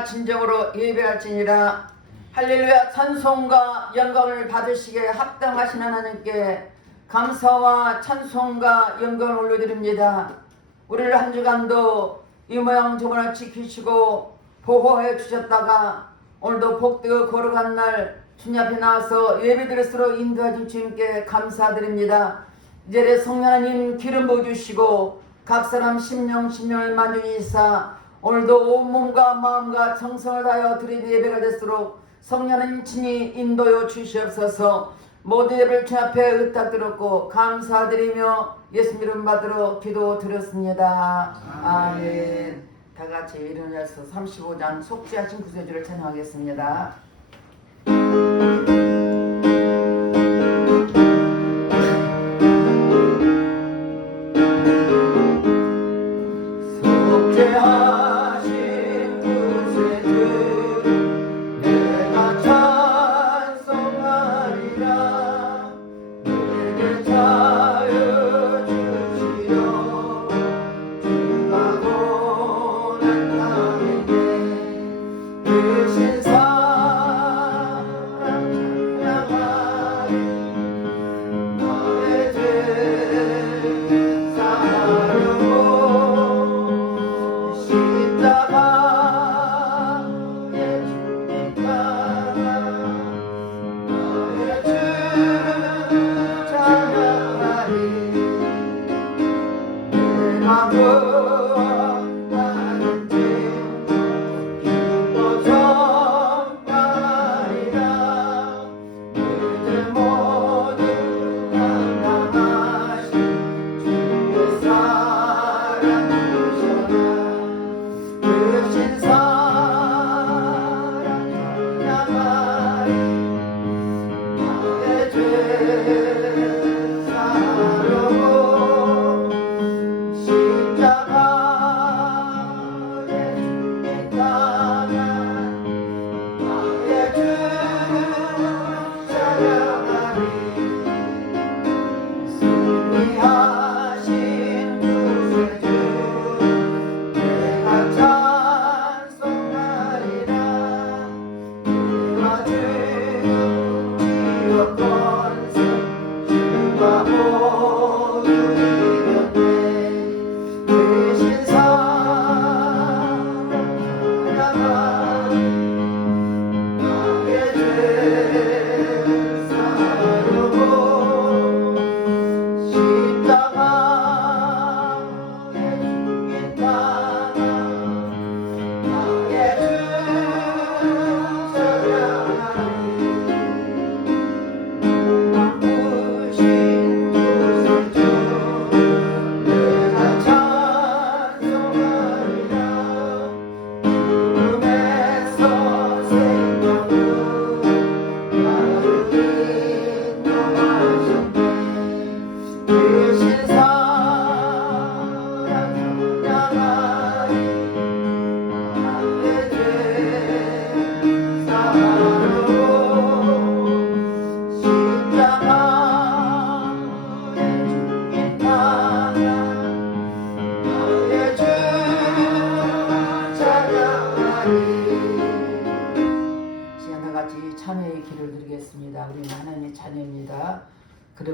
진정과 진정으로 예배할지니라. 할렐루야. 찬송과 영광을 받으시기에 합당하신 하나님께 감사와 찬송과 영광을 올려드립니다. 우리를 한 주간도 이 모양 저모양 지키시고 보호해 주셨다가 오늘도 복되고 걸어간 날 주님 앞에 나와서 예배드릴수록 인도하신 주님께 감사드립니다. 이제 성령 하나님 기름 부어주시고 각 사람 심령을 만주이사 오늘도 온몸과 마음과 정성을 다하여 드린 예배가 될수록 성령 하나님 친히 인도여 주시옵소서. 모든 예배를 주 앞에 의탁드렸고 감사드리며 예수님 이름 받들어 기도드렸습니다. 아멘. 다같이 일어나서 35장 속죄하신 구세주를 찬양하겠습니다.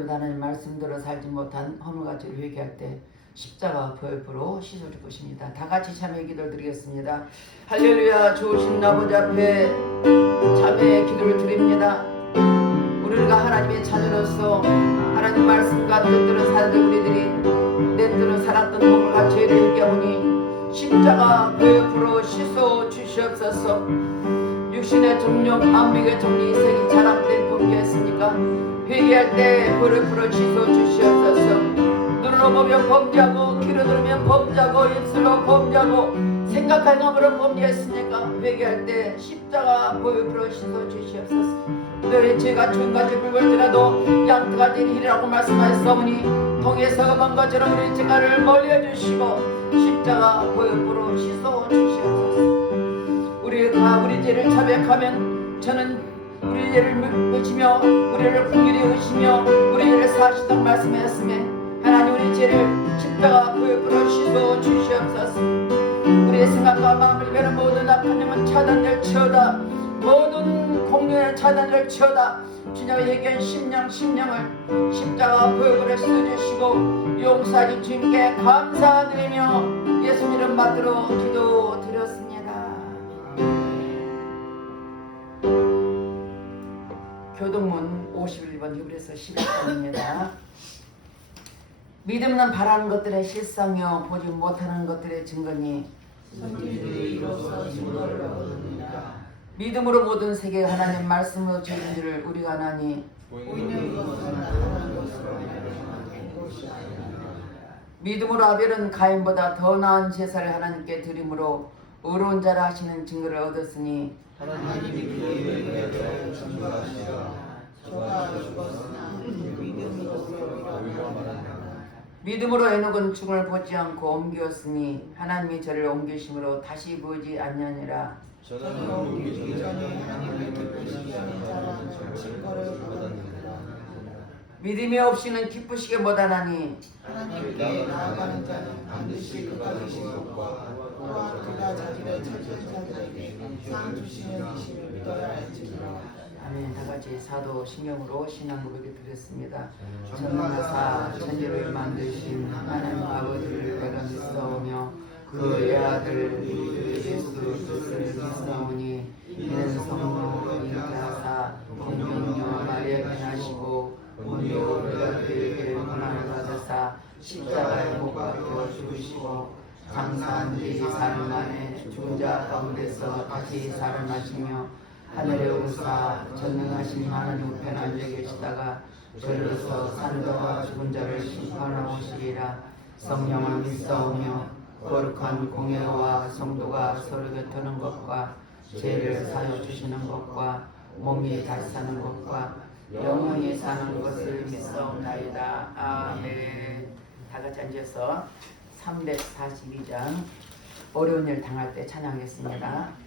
그러므로 하나님 말씀대로 살지 못한 허물가치를 회개할 때 십자가 보혈부로 씻어줄 것입니다. 다같이 참회의 기도를 드리겠습니다. 할렐루야. 좋으신 아버지 앞에 참회의 기도를 드립니다. 우리가 하나님의 자녀로서 하나님 말씀과 뜻대로 살던 우리들이 내 뜻으로 살았던 허물과 죄를 회개하오니 십자가 보혈부로 씻어 주시옵소서. 육신의 정욕, 안목의 정리, 이생이 자랑된 범죄했으니까 회개할 때 불을 불어 씻어 주시옵소서. 눈으로 보면 범죄하고 귀로 들으면 범죄하고 입술로 범죄하고 생각한 영으로 범죄했으니까 회개할 때 십자가 보혈 불어 씻어 주시옵소서. 너의 죄가 천가지 붉을지라도 양뜨가지 일이라고 말씀하셨사오니 동에서 음한 것처럼 우리 죄가를 멀리해 주시고 십자가 보혈 불어 씻어 주시옵소서. 우리가 우리 죄를 자백하면 저는 우리 죄를 묻히며 우리를 긍휼히 여기시며 우리 죄를 사하시다고 말씀하였으며 하나님 우리 죄를 십자가 보혈 불어 씻어 주시옵소서. 우리 우리의 생각과 마음을 베는 모든 악한 영은 차단될지어다. 모든 공륜의 차단될지어다. 주님의 예견 심령을 십자가 보혈을 쓰주시고 용서하신 주님께 감사드리며 예수 이름 받들어 기도드렸습니다. 교동문 51번 히브리서 11번입니다. 믿음은 바라는 것들의 실상이요 보지 못하는 것들의 증거니 선지자들이 이로써 증거를 얻습니다. 믿음으로 모든 세계가 하나님 말씀으로 주신 줄을 우리가 아나니 보이는 것은 나타나는 것으로 말하는 것이 아닙니다. 믿음으로 아벨은 가인보다 더 나은 제사를 하나님께 드림으로 의로운 자라 하시는 증거를 얻었으니 하나님이 그의 은혜에 대하여 증거하시라. 저가 죽었으나 믿음으로써 오히려 말한다. 믿음으로 에녹은 죽음을 보지 않고 옮겼으니 하나님이 저를 옮기심으로 다시 보지 않냐니라. 저는 옮기기 전에 하나님을 기쁘시게 하는 자라는 증거를 받았느니라. 믿음이 없이는 기쁘시게 못하나니 하나님께 나아가는 자는 반드시 그가 계신 것과 또한 그가 자기를 찾은 자들에게 상 주시는 이심을 믿어야 할지니라. 아멘. 다같이 사도신경으로 신앙 고백을 드렸습니다. 전능하사 천지를 만드신 하나님 아버지를 내가 믿사오며 그의 아들 우리 예수 그리스도를 믿사오니 이는 성령으로 잉태하사 본명여 마리아에게 나시고 본디오 빌라도에게 고난을 받으사 십자가에 못 박혀 죽으시고 장사한 지 사흘 만에 죽은 자 가운데서 다시 살아나시며 하늘에 오르사 전능하신 하나님 우편에 앉아 계시다가 저리로서 사는 자와 죽은 자를 심판하시리라. 성령을 믿사오며 거룩한 공예와 성도가 서로 교토는 것과 죄를 사여 주시는 것과 몸이 다시 사는 것과 영원히 사는 것을 믿사옵나이다. 아멘. 다같이 앉아서 342장 어려운 일 당할 때 찬양하겠습니다.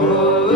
Oh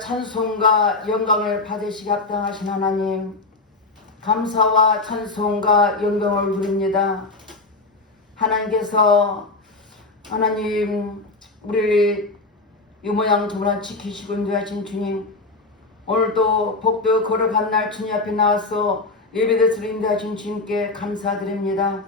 찬송과 영광을 받으시기 합당하신 하나님, 감사와 찬송과 영광을 드립니다. 하나님 우리 이 모양 저모양 지키시고 인도하신 주님, 오늘도 복도 걸어간 날 주님 앞에 나와서 예배드리러 인도하신 주님께 감사드립니다.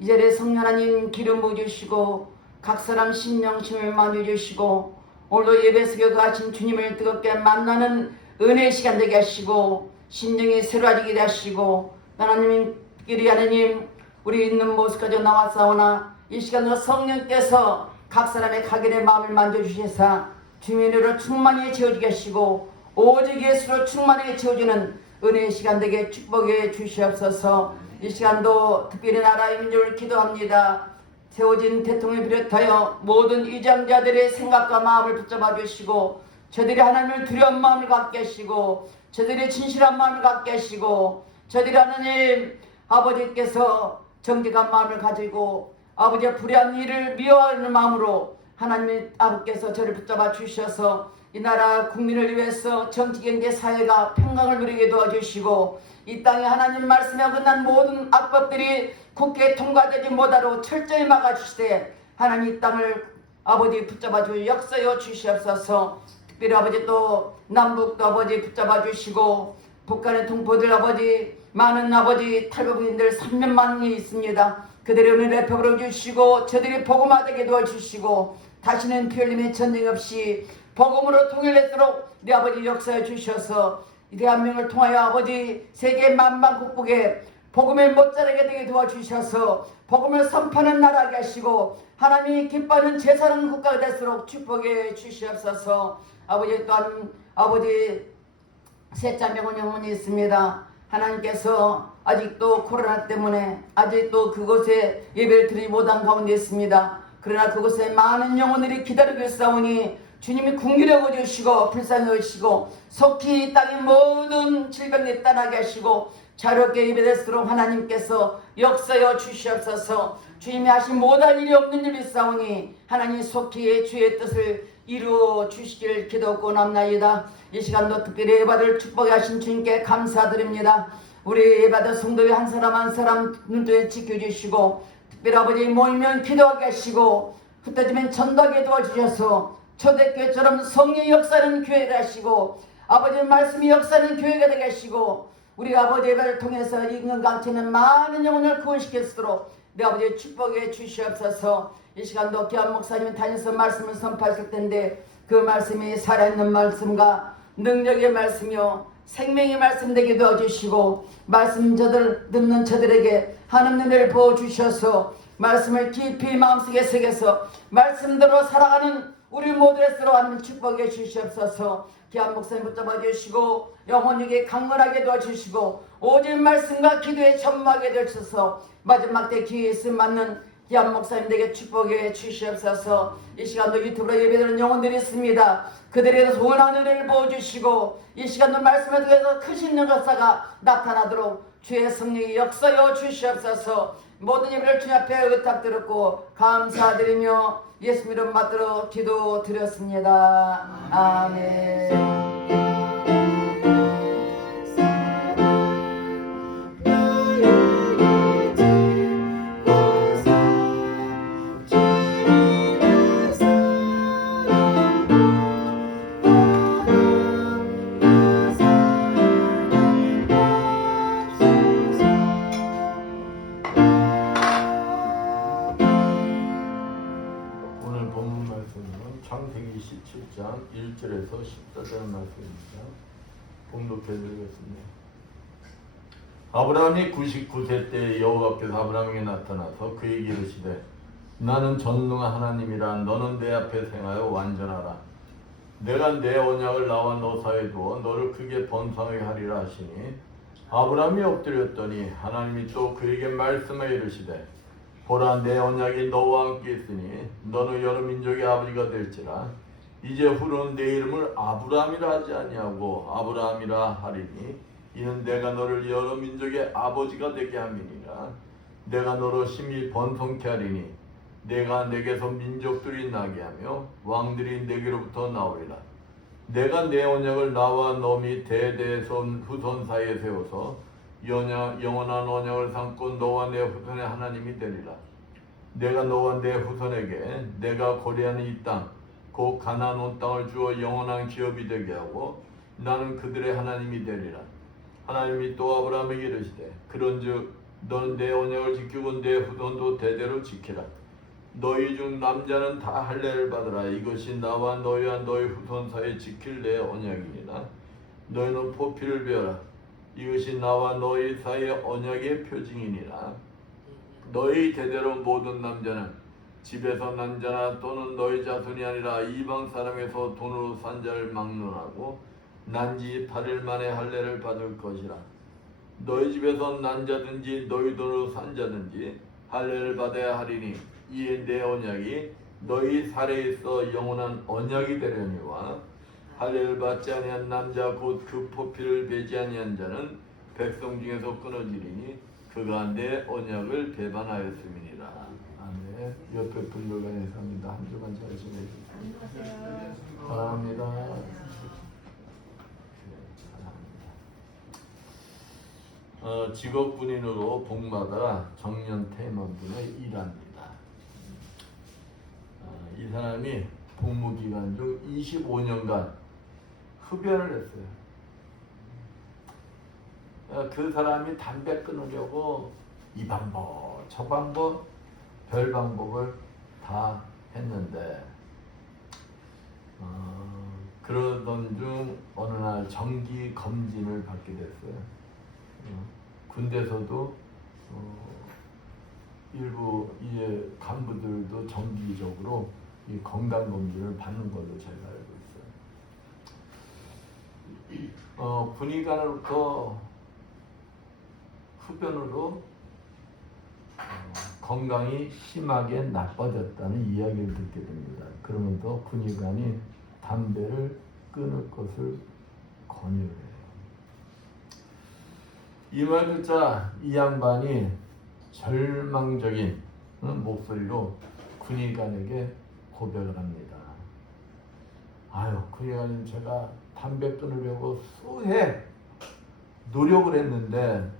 이 자리에 성령 하나님 기름 부어주시고 각 사람 심령 심을 만져주시고 오늘도 예배 속에 거하신 주님을 뜨겁게 만나는 은혜의 시간 되게 하시고 심령이 새로워지게 하시고, 하나님끼리 하나님 우리 있는 모습 가지고 나왔사오나 이 시간으로 성령께서 각 사람의 각인의 마음을 만져주셔서 주민으로 충만히 채워지게 하시고 오직 예수로 충만하게 채워지는 은혜의 시간 되게 축복해 주시옵소서. 이 시간도 특별히 나라의 민족을 기도합니다. 세워진 대통령을 비롯하여 모든 위장자들의 생각과 마음을 붙잡아 주시고 저들이 하나님을 두려운 마음을 갖게 하시고 저들이 진실한 마음을 갖게 하시고 저들이 하나님 아버지께서 정직한 마음을 가지고 아버지의 불의한 일을 미워하는 마음으로 하나님 아버지께서 저를 붙잡아 주셔서 이 나라 국민을 위해서 정치, 경제, 사회가 평강을 누리게 도와주시고 이 땅에 하나님 말씀에 어긋난 모든 악법들이 국회에 통과되지 못하도록 철저히 막아주시되 하나님 이 땅을 아버지 붙잡아 주 역사여 주시옵소서. 특별히 아버지 또 남북도 아버지 붙잡아 주시고 북한의 동포들 아버지 많은 아버지 탈북민들 300만이 있습니다. 그들의 은혜를 베풀어 주시고 저들이 복음화되게 도와주시고 다시는 피 흘림의 전쟁 없이 복음으로 통일했도록 내 아버지 역사해 주셔서 이 대한민국을 통하여 아버지 세계 만방국국에 복음을 못자라게 되게 도와주셔서 복음을 선포하는 나라게 하시고 하나님이 기뻐하는 제사하는 국가가 될수록 축복해 주시옵소서. 아버지 또한 아버지 셋째 명은 영혼이 있습니다. 하나님께서 아직도 코로나 때문에 아직도 그곳에 예배를 드리지 못한 가운데 있습니다. 그러나 그곳에 많은 영혼들이 기다리고 있사오니 주님이 긍휼히 여겨주시고 불쌍히 여기시고 속히 땅의 모든 질병을 떠나게 하시고 자유롭게 예배될수록 하나님께서 역사여 주시옵소서. 주님이 하신 모든 일이 없는 일이 있사오니 하나님 속히 주의 뜻을 이루어 주시길 기도하옵나이다. 이 시간도 특별히 예배를 축복해 하신 주님께 감사드립니다. 우리 예배드 성도의 한 사람 한 사람 눈뜨에 지켜주시고 특별히 아버지 모이면 기도하게 하시고 흩어지면 전도하게 도와주셔서 초대교회처럼 성령의 역사는 교회를 하시고 아버지의 말씀이 역사는 교회가 되게 하시고 우리 아버지 예배를 통해서 익는 강체는 많은 영혼을 구원시켰도록 내 아버지 축복해 주시옵소서. 이 시간도 귀한 목사님이 다니면서 말씀을 선포하실 텐데 그 말씀이 살아있는 말씀과 능력의 말씀이요 생명의 말씀 되게 도와주시고 말씀 듣는 저들에게 하나님 은혜를 부어주셔서 말씀을 깊이 마음속에 새겨서 말씀대로 살아가는 우리 모두에서로 하나님 축복해 주시옵소서. 귀한 목사님 붙잡아 주시고 영혼에게 강건하게 도와주시고 오직 말씀과 기도에 전무하게 되셔서 마지막 때 기회에 쓰임 맞는 귀한 목사님에게 축복해 주시옵소서. 이 시간도 유튜브로 예배드리는 영혼들이 있습니다. 그들에게 소원한 은혜를 부어주시고 이 시간도 말씀을 통해서 크신 역사가 나타나도록 주의 성령이 역사여 주시옵소서. 모든 예배를 주님 앞에 의탁드렸고 감사드리며 예수 이름 받들어 기도드렸습니다. 아멘. 창세기 17장 1절에서 14절 말씀입니다. 봉독해드리겠습니다. 아브라함이 99세 때 여호와께서 아브라함에게 나타나서 그에게 이르시되 나는 전능한 하나님이라 너는 내 앞에 행하여 완전하라. 내가 내 언약을 나와 너 사이에 두어 너를 크게 번성하게 하리라 하시니 아브라함이 엎드렸더니 하나님이 또 그에게 말씀하여 이르시되 보라 내 언약이 너와 함께 있으니 너는 여러 민족의 아버지가 될지라. 이제 후로는 내 이름을 아브라함이라 하지 아니하고 아브라함이라 하리니 이는 내가 너를 여러 민족의 아버지가 되게 함이니라. 내가 너로 심히 번성케 하리니 내가 내게서 민족들이 나게 하며 왕들이 내게로부터 나오리라. 내가 내 언약을 나와 너 및 대대손 후손 사이에 세워서 영원한 언약을 삼고 너와 내 후손의 하나님이 되리라. 내가 너와 내 후손에게 내가 고려하는 이 땅 곧 가나안 온 땅을 주어 영원한 기업이 되게 하고 나는 그들의 하나님이 되리라. 하나님이 또 아브라함에게 이르시되 그런즉 너는 내 언약을 지키고 내 후손도 대대로 지키라. 너희 중 남자는 다 할례를 받으라. 이것이 나와 너희와 너희 후손 사이에 지킬 내 언약이니라. 너희는 포피를 베어라. 이것이 나와 너희 사이의 언약의 표징이니라. 너희 대대로 모든 남자는 집에서 난 자나 또는 너희 자손이 아니라 이방 사람에서 돈으로 산 자를 막론하고 난지 8일 만에 할례를 받을 것이라. 너희 집에서 난 자든지 너희 돈으로 산 자든지 할례를 받아야 하리니 이에 내 언약이 너희 살에 있어 영원한 언약이 되려니와 할례를 받지 아니한 남자 곧 그 포피를 베지 아니한 자는 백성 중에서 끊어지리니 그가 내 언약을 배반하였음이니라. 아멘. 옆에 분들과 인사합니다. 한 주간 잘 지내주세요. 사랑합니다. 직업 군인으로 복마다 정년 퇴임원분의 일합니다. 이 사람이 복무 기간 중 25년간 흡연을 했어요. 그 사람이 담배 끊으려고 이 방법, 저 방법, 별 방법을 다 했는데 그러던 중 어느 날 정기 검진을 받게 됐어요. 군대에서도 일부 이 간부들도 정기적으로 이 건강 검진을 받는 걸로 제가 알고 있어요. 군의관으로부터 흡연으로 건강이 심하게 나빠졌다는 이야기를 듣게 됩니다. 그러면서 군의관이 담배를 끊을 것을 권유해요. 이 말 듣자 이 양반이 절망적인 목소리로 군의관에게 고백을 합니다. 아유, 군의관님, 제가 담배 끊으려고 수해 노력을 했는데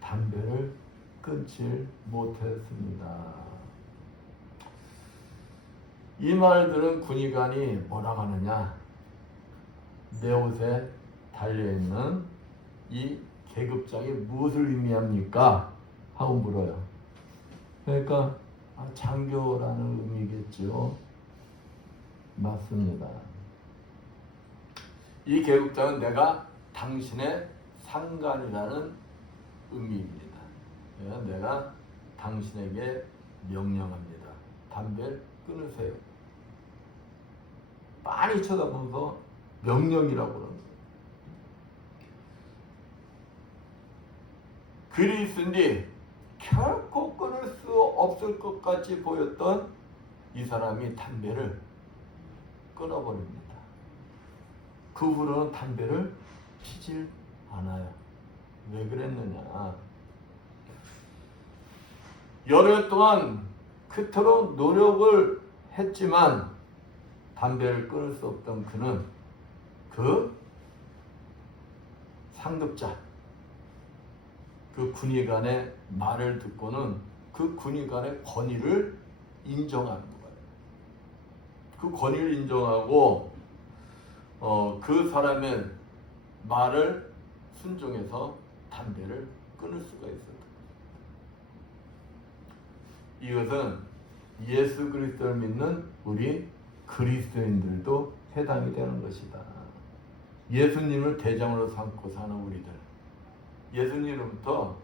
담배를 끊지 못했습니다. 이 말 들은 군의관이 뭐라고 하느냐? 내 옷에 달려있는 이 계급장이 무엇을 의미합니까? 하고 물어요. 그러니까 장교라는 의미겠죠. 맞습니다. 이 계급장은 내가 당신의 상관이라는 의미입니다. 내가 당신에게 명령합니다. 담배를 끊으세요. 빤히 쳐다보면서 명령이라고 그러는 거예요. 그리 있으니 결코 끊을 수 없을 것 같이 보였던 이 사람이 담배를 끊어버립니다. 그 후로는 담배를 피질 않아요. 왜 그랬느냐? 여러 해 동안 그토록 노력을 했지만 담배를 끊을 수 없던 그는 그 상급자, 그 군의관의 말을 듣고는 그 군의관의 권위를 인정하는 거예요. 그 권위를 인정하고 그 사람의 말을 순종해서 담배를 끊을 수가 있어요. 이것은 예수 그리스도를 믿는 우리 그리스도인들도 해당이 되는 것이다. 예수님을 대장으로 삼고 사는 우리들, 예수님으로부터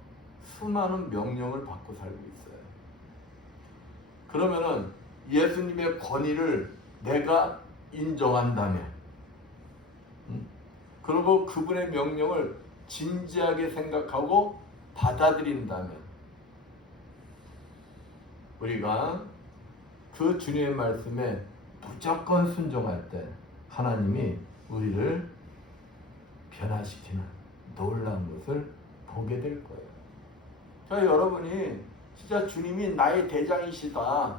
수많은 명령을 받고 살고 있어요. 그러면은 예수님의 권위를 내가 인정한다면, 그리고 그분의 명령을 진지하게 생각하고 받아들인다면, 우리가 그 주님의 말씀에 무조건 순종할 때 하나님이 우리를 변화시키는 놀라운 것을 보게 될 거예요. 자, 여러분이 진짜 주님이 나의 대장이시다,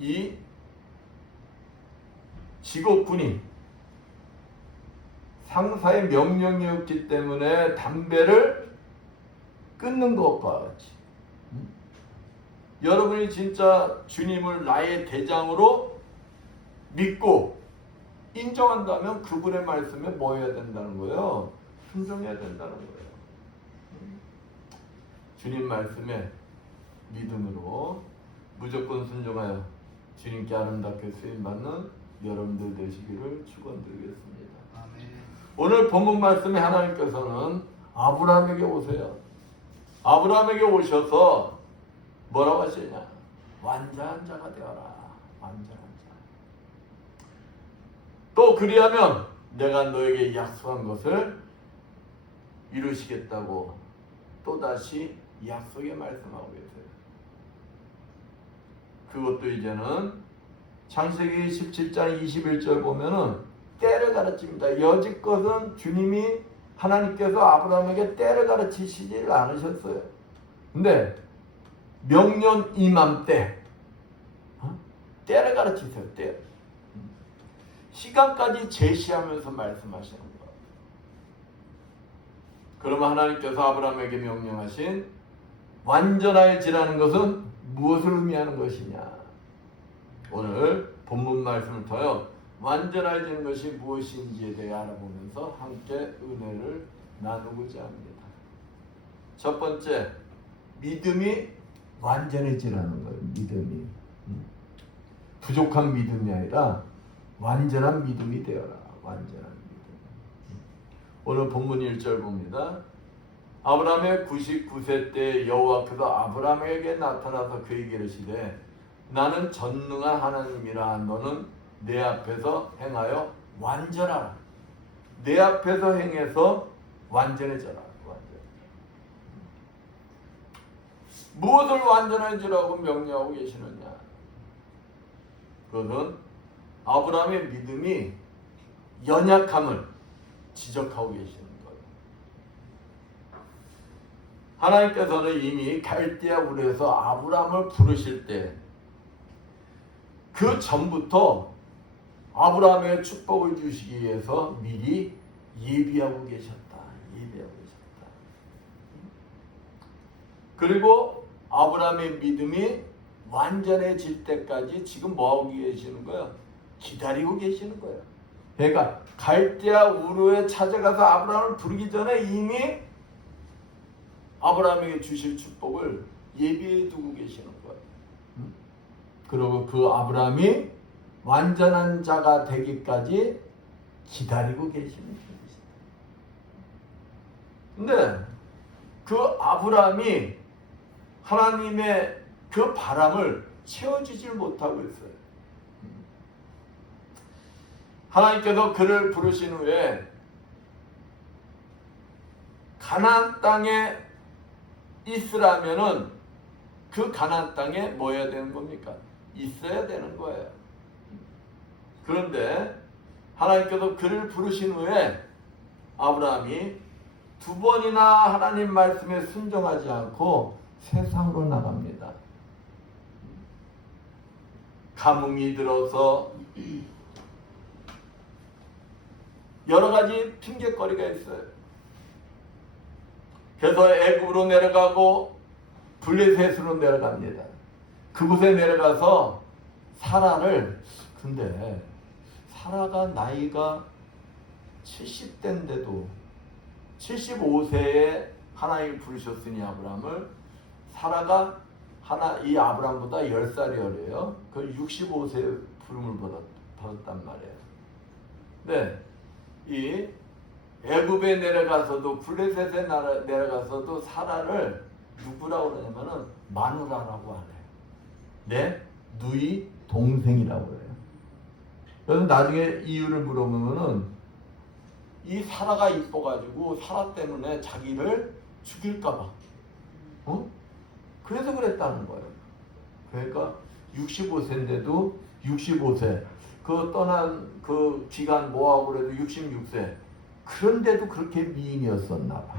이 직업군이 상사의 명령이었기 때문에 담배를 끊는 것과 같이 여러분이 진짜 주님을 나의 대장으로 믿고 인정한다면 그분의 말씀에 뭐 해야 된다는 거예요? 순종해야 된다는 거예요. 주님 말씀에 믿음으로 무조건 순종하여 주님께 아름답게 쓰임받는 여러분들 되시기를 축원드리겠습니다. 오늘 본문 말씀에 하나님께서는 아브라함에게 오세요. 아브라함에게 오셔서 뭐라고 하시냐? 완전한 자가 되어라. 완전한 자. 또 그리하면 내가 너에게 약속한 것을 이루시겠다고 또다시 약속의 말씀하고 계세요. 그것도 이제는 창세기 17장 21절 보면은 때를 가르칩니다. 여지껏은 주님이 하나님께서 아브라함에게 때를 가르치시질 않으셨어요. 근데 명년 이맘때 때를 가르치세요. 때. 시간까지 제시하면서 말씀하시는 거예요. 그러면 하나님께서 아브라함에게 명령하신 완전할지라는 것은 무엇을 의미하는 것이냐? 오늘 본문 말씀을 통하여 완전해지는 것이 무엇인지에 대해 알아보면서 함께 은혜를 나누고자 합니다. 첫 번째, 믿음이 완전해지라는 거예요. 믿음이 부족한 믿음이 아니라 완전한 믿음이 되어라. 완전한 믿음. 오늘 본문 1절 봅니다. 아브라함의 99세 때 여호와께서 아브라함에게 나타나서 그에게 이르시되 나는 전능한 하나님이라. 너는 내 앞에서 행하여 완전하라. 내 앞에서 행해서 완전해져라. 무엇을 완전해지라고 명령하고 계시느냐? 그것은 아브라함의 믿음이 연약함을 지적하고 계시는 거예요. 하나님께서는 이미 갈대아 우르에서 아브라함을 부르실 때 그 전부터 아브라함의 축복을 주시기 위해서 미리 예비하고 계셨다. 예비하고 계셨다. 그리고 아브라함의 믿음이 완전해질 때까지 지금 뭐하고 계시는 거예요? 기다리고 계시는 거예요. 그러니까 갈대아 우르에 찾아가서 아브라함을 부르기 전에 이미 아브라함에게 주실 축복을 예비해 두고 계시는 거예요. 그리고 그 아브라함이 완전한 자가 되기까지 기다리고 계시는 분이시다. 근데 그 아브라함이 하나님의 그 바람을 채워주질 못하고 있어요. 하나님께서 그를 부르신 후에 가나안 땅에 있으라면은 그 가나안 땅에 뭐 해야 되는 겁니까? 있어야 되는 거예요. 그런데 하나님께서 그를 부르신 후에 아브라함이 두 번이나 하나님 말씀에 순종하지 않고 세상으로 나갑니다. 가뭄이 들어서 여러 가지 핑계거리가 있어요. 그래서 애굽으로 내려가고 블레셋으로 내려갑니다. 그곳에 내려가서 근데 사라가 나이가 70대인데도 75세에 하나님이 부르셨으니 아브라함을 사라가 이 아브라함보다 10살이 어려요. 그 65세 부름을 받았단 말이에요. 네, 이 애굽에 내려가서도 블레셋에 내려가서도 사라를 누구라고 그러냐면은 마누라라고 하네요. 네, 누이 동생이라고 해요. 그래서 나중에 이유를 물어보면은 이 사라가 이뻐가지고 사라 때문에 자기를 죽일까봐, 그래서 그랬다는 거예요. 그러니까 65세인데도 65세 그 떠난 그 기간 뭐하고 그래도 66세 그런데도 그렇게 미인이었었나 봐.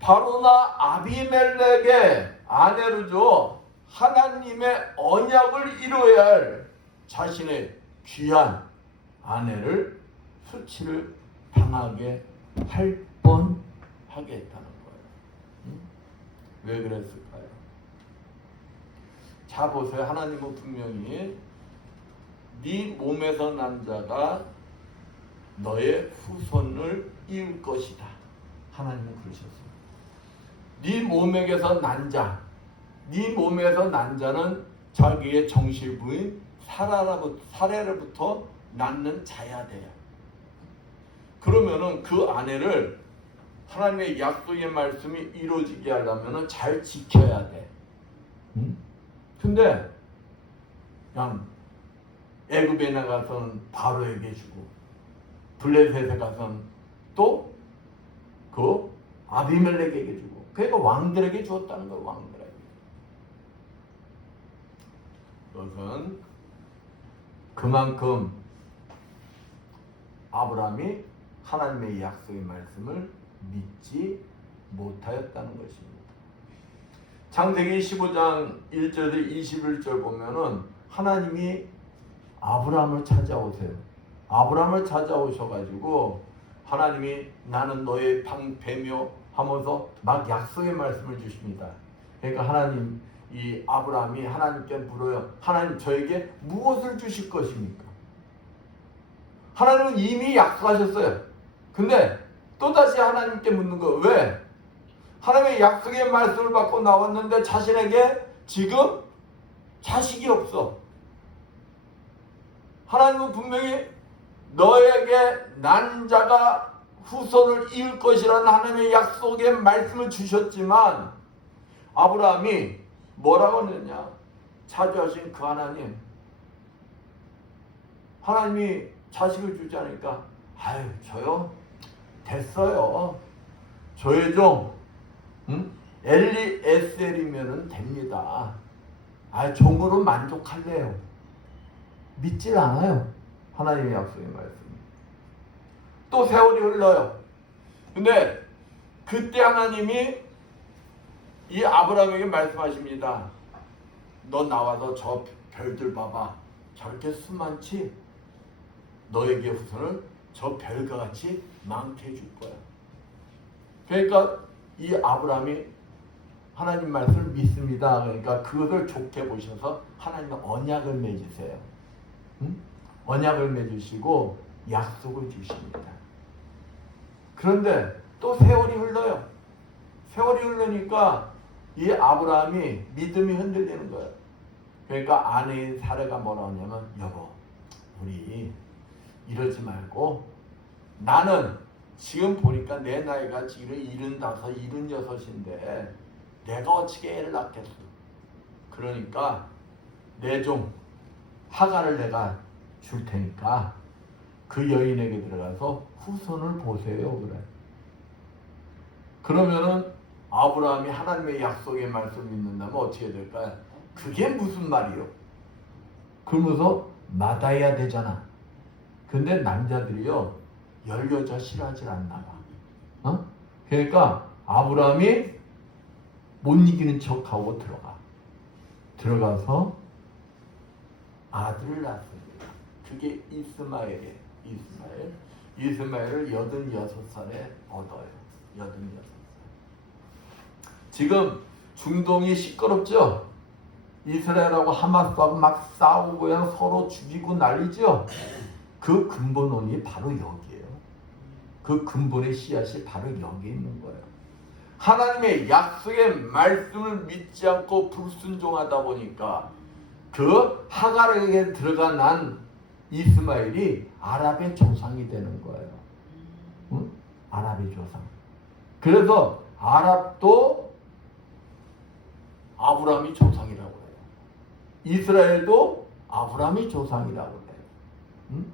바로나 아비멜렉의 아내로 줘 하나님의 언약을 이루어야 할 자신의 귀한 아내를 수치를 당하게 할 뻔하게 했다는 거예요. 왜 그랬을까요? 자 보세요. 하나님은 분명히 네 몸에서 난 자가 너의 후손을 이을 것이다. 하나님은 그러셨어요. 네 몸에게서 난 자, 네 몸에서 난 자는 자기의 정실부인 사례로부터 낳는 자야 돼요. 그러면은 그 아내를 하나님의 약속의 말씀이 이루어지게 하려면은 잘 지켜야 돼. 근데 그냥 애굽에 나가서는 바로에게 주고 블레셋에 가서는 또 그 아비멜렉에게 주고 그러니까 왕들에게 주었다는 거예요. 왕들에게. 그것은 그만큼 아브라함이 하나님의 약속의 말씀을 믿지 못하였다는 것입니다. 창세기 15장 1절에서 21절 보면은 하나님이 아브라함을 찾아오세요. 아브라함을 찾아오셔가지고 하나님이 나는 너의 방패며 하면서 막 약속의 말씀을 주십니다. 그러니까 하나님, 이 아브라함이 하나님께 물어요. 하나님, 저에게 무엇을 주실 것입니까? 하나님은 이미 약속하셨어요. 근데 또다시 하나님께 묻는 거 왜? 하나님의 약속의 말씀을 받고 나왔는데 자신에게 지금 자식이 없어. 하나님은 분명히 너에게 난 자가 후손을 이을 것이라는 하나님의 약속의 말씀을 주셨지만 아브라함이 뭐라고 했느냐? 자주하신 그 하나님, 하나님이 자식을 주지 않으니까 아유 저요? 됐어요. 저의 종 엘리에셀이면 됩니다. 종으로 만족할래요. 믿질 않아요. 하나님의 약속의 말씀. 또 세월이 흘러요. 근데 그때 하나님이 이 아브라함에게 말씀하십니다. 너 나와서 저 별들 봐봐. 저렇게 수많지? 너에게 후손을 저 별과 같이 많게 해줄 거야. 그러니까 이 아브라함이 하나님 말씀을 믿습니다. 그러니까 그것을 좋게 보셔서 하나님의 언약을 맺으세요. 언약을 맺으시고 약속을 주십니다. 그런데 또 세월이 흘러요. 세월이 흐르니까 이 아브라함이 믿음이 흔들리는 거예요. 그러니까 아내인 사례가 뭐라고 하냐면 여보, 우리 이러지 말고 나는 지금 보니까 내 나이가 지금 75, 76인데 내가 어떻게 애를 낳겠어. 그러니까 내 종 하갈을 내가 줄 테니까 그 여인에게 들어가서 후손을 보세요. 그래. 그러면은 아브라함이 하나님의 약속의 말씀을 믿는다면 어떻게 될까요? 그게 무슨 말이요? 그러면서 맞아야 되잖아. 근데 남자들이요 열여자 싫어하질 않나 봐. 그러니까 아브라함이 못 이기는 척하고 들어가서 아들을 낳습니다. 그게 이스마엘이에요. 이스마엘을 86살에 얻어요. 86살. 지금 중동이 시끄럽죠? 이스라엘하고 하마스하고 막 싸우고 그냥 서로 죽이고 난리죠? 그 근본원이 바로 여기에요. 그 근본의 씨앗이 바로 여기 있는 거예요. 하나님의 약속의 말씀을 믿지 않고 불순종하다 보니까 그 하갈에게 들어가 난 이스마엘이 아랍의 조상이 되는 거예요. 응? 아랍의 조상. 그래서 아랍도 아브라함이 조상이라고 해요. 이스라엘도 아브라함이 조상이라고 해요. 응?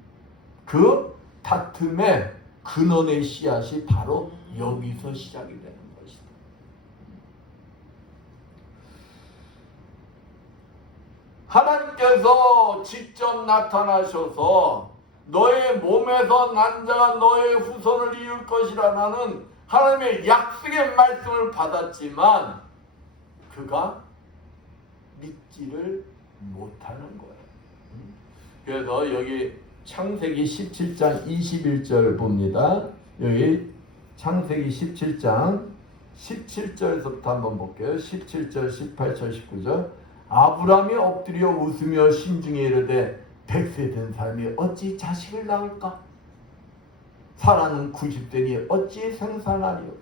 그 다툼의 근원의 씨앗이 바로 여기서 시작이 되는 것이다. 하나님께서 직접 나타나셔서 너의 몸에서 난 자가 너의 후손을 이을 것이라는 하나님의 약속의 말씀을 받았지만 그가 믿지를 못하는 거예요. 그래서 여기 창세기 17장 21절 봅니다. 여기 창세기 17장 17절부터 한번 볼게요. 17절, 18절, 19절. 아브라함이 엎드려 웃으며 심중에 이르되 100세 된 사람이 어찌 자식을 낳을까? 사라는 90세니 어찌 생산하리요?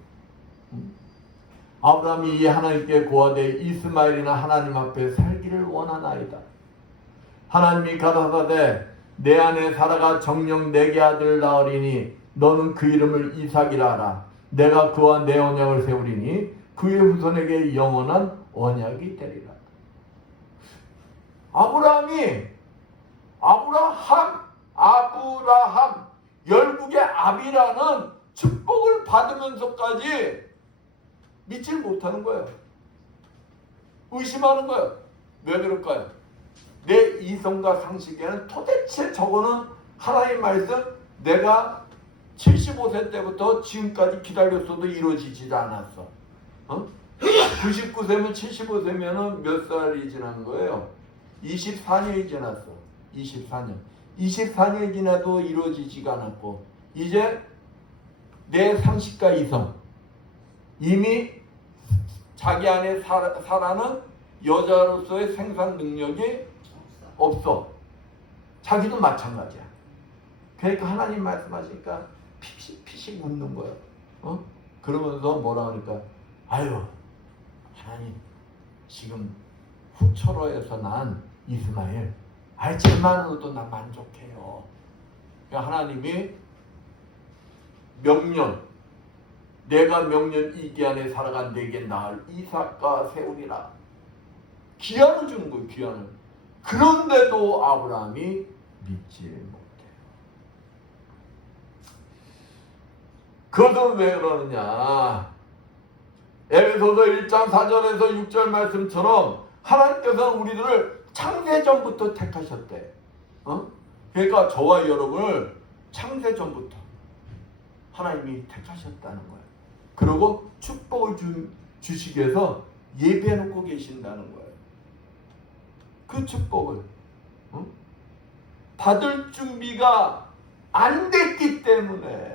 아브라함이 하나님께 고하되 이스마엘이나 하나님 앞에 살기를 원하나이다. 하나님이 가라사대 내 아내 사라가 정녕 내게 아들을 낳으리니 너는 그 이름을 이삭이라 하라. 내가 그와 내 언약을 세우리니 그의 후손에게 영원한 언약이 되리라. 아브라함 열국의 아비라는 축복을 받으면서까지 믿질 못하는 거예요. 의심하는 거예요. 왜 그럴까요? 내 이성과 상식에는 도대체 저거는 하나님 말씀 내가 75세 때부터 지금까지 기다렸어도 이루어지지 않았어. 99세면 75세면 몇 살이 지난 거예요? 24년이 지났어. 24년이 지나도 이루어지지가 않았고 이제 내 상식과 이성 이미 자기 안에 사라는 여자로서의 생산 능력이 없어. 자기도 마찬가지야. 그러니까 하나님 말씀하시니까 피식 웃는 거야. 그러면서 뭐라 하니까 아유 하나님 지금 후처로에서 난 이스마엘 알지만으로도 나 만족해요. 그러니까 하나님이 명년 내가 명년 이기 안에 살아간 내게 낳을 이삭과 세우리라 기한을 주는 거예요. 기한을. 그런데도 아브라함이 믿지 못해요. 그것은 왜 그러느냐? 에베소서 1장 4절에서 6절 말씀처럼 하나님께서는 우리들을 창세전부터 택하셨대. 그러니까 저와 여러분을 창세전부터 하나님이 택하셨다는 거예요. 그리고 축복을 주시기 위해서 예배해놓고 계신다는 거예요. 그 축복을 받을 준비가 안 됐기 때문에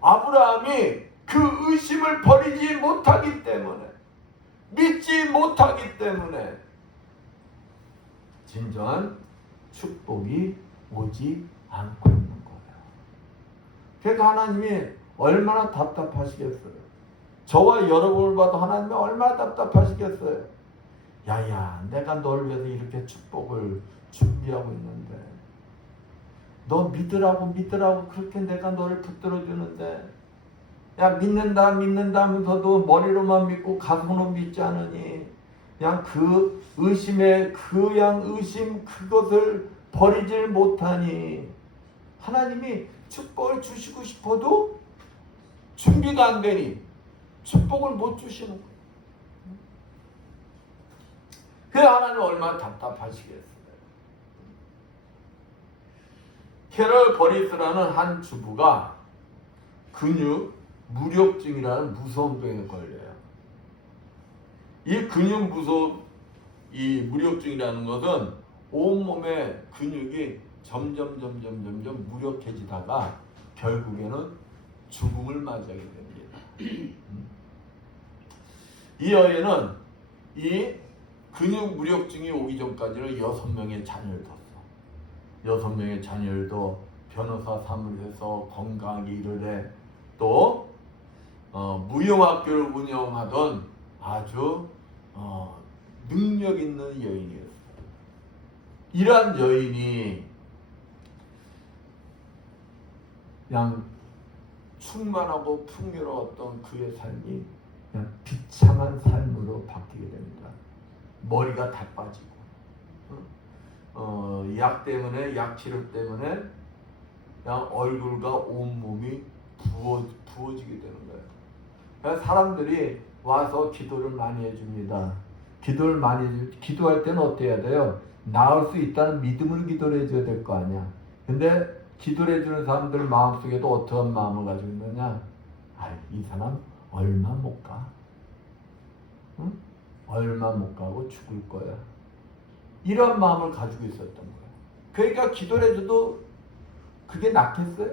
아브라함이 그 의심을 버리지 못하기 때문에 믿지 못하기 때문에 진정한 축복이 오지 않고 있는 거예요. 그러니까 하나님이 얼마나 답답하시겠어요. 저와 여러분을 봐도 하나님이 얼마나 답답하시겠어요. 야야 내가 널 위해서 이렇게 축복을 준비하고 있는데 너 믿으라고 그렇게 내가 너를 붙들어 주는데 야 믿는다 하면서도 머리로만 믿고 가슴으로 믿지 않으니 그냥 그 의심에 의심 그것을 버리질 못하니 하나님이 축복을 주시고 싶어도 준비가 안 되니 축복을 못 주시는 거예요. 그래 하나님 얼마나 답답하시겠어요. 캐럴 버리스라는 한 주부가 근육 무력증이라는 무서운 병에 걸려요. 이 이 무력증이라는 것은 온몸의 근육이 점점 무력해지다가 결국에는 죽음을 맞이하게 됩니다. 이 여인은 이 근육 무력증이 오기 전까지는 6명의 자녀를 뒀어. 6명의 자녀를 둬 변호사 사무실에서 건강하게 일을 해. 또 무용학교를 운영하던 아주 능력 있는 여인이었어요. 이러한 여인이 그냥 충만하고 풍요로웠던 그의 삶이 그냥 비참한 삶으로 바뀌게 됩니다. 머리가 다 빠지고 약 치료 때문에 그냥 얼굴과 온몸이 부어지게 되는 거예요. 그래서 사람들이 와서 기도를 많이 해줍니다. 기도할 때는 어떻게 해야 돼요? 나을 수 있다는 믿음으로 기도를 해줘야 될 거 아니야. 근데 기도를 해주는 사람들 마음속에도 어떠한 마음을 가지고 있느냐? 이 사람 얼마 못 가. 응? 얼마 못 가고 죽을 거야. 이런 마음을 가지고 있었던 거야. 그러니까 기도를 해줘도 그게 낫겠어요?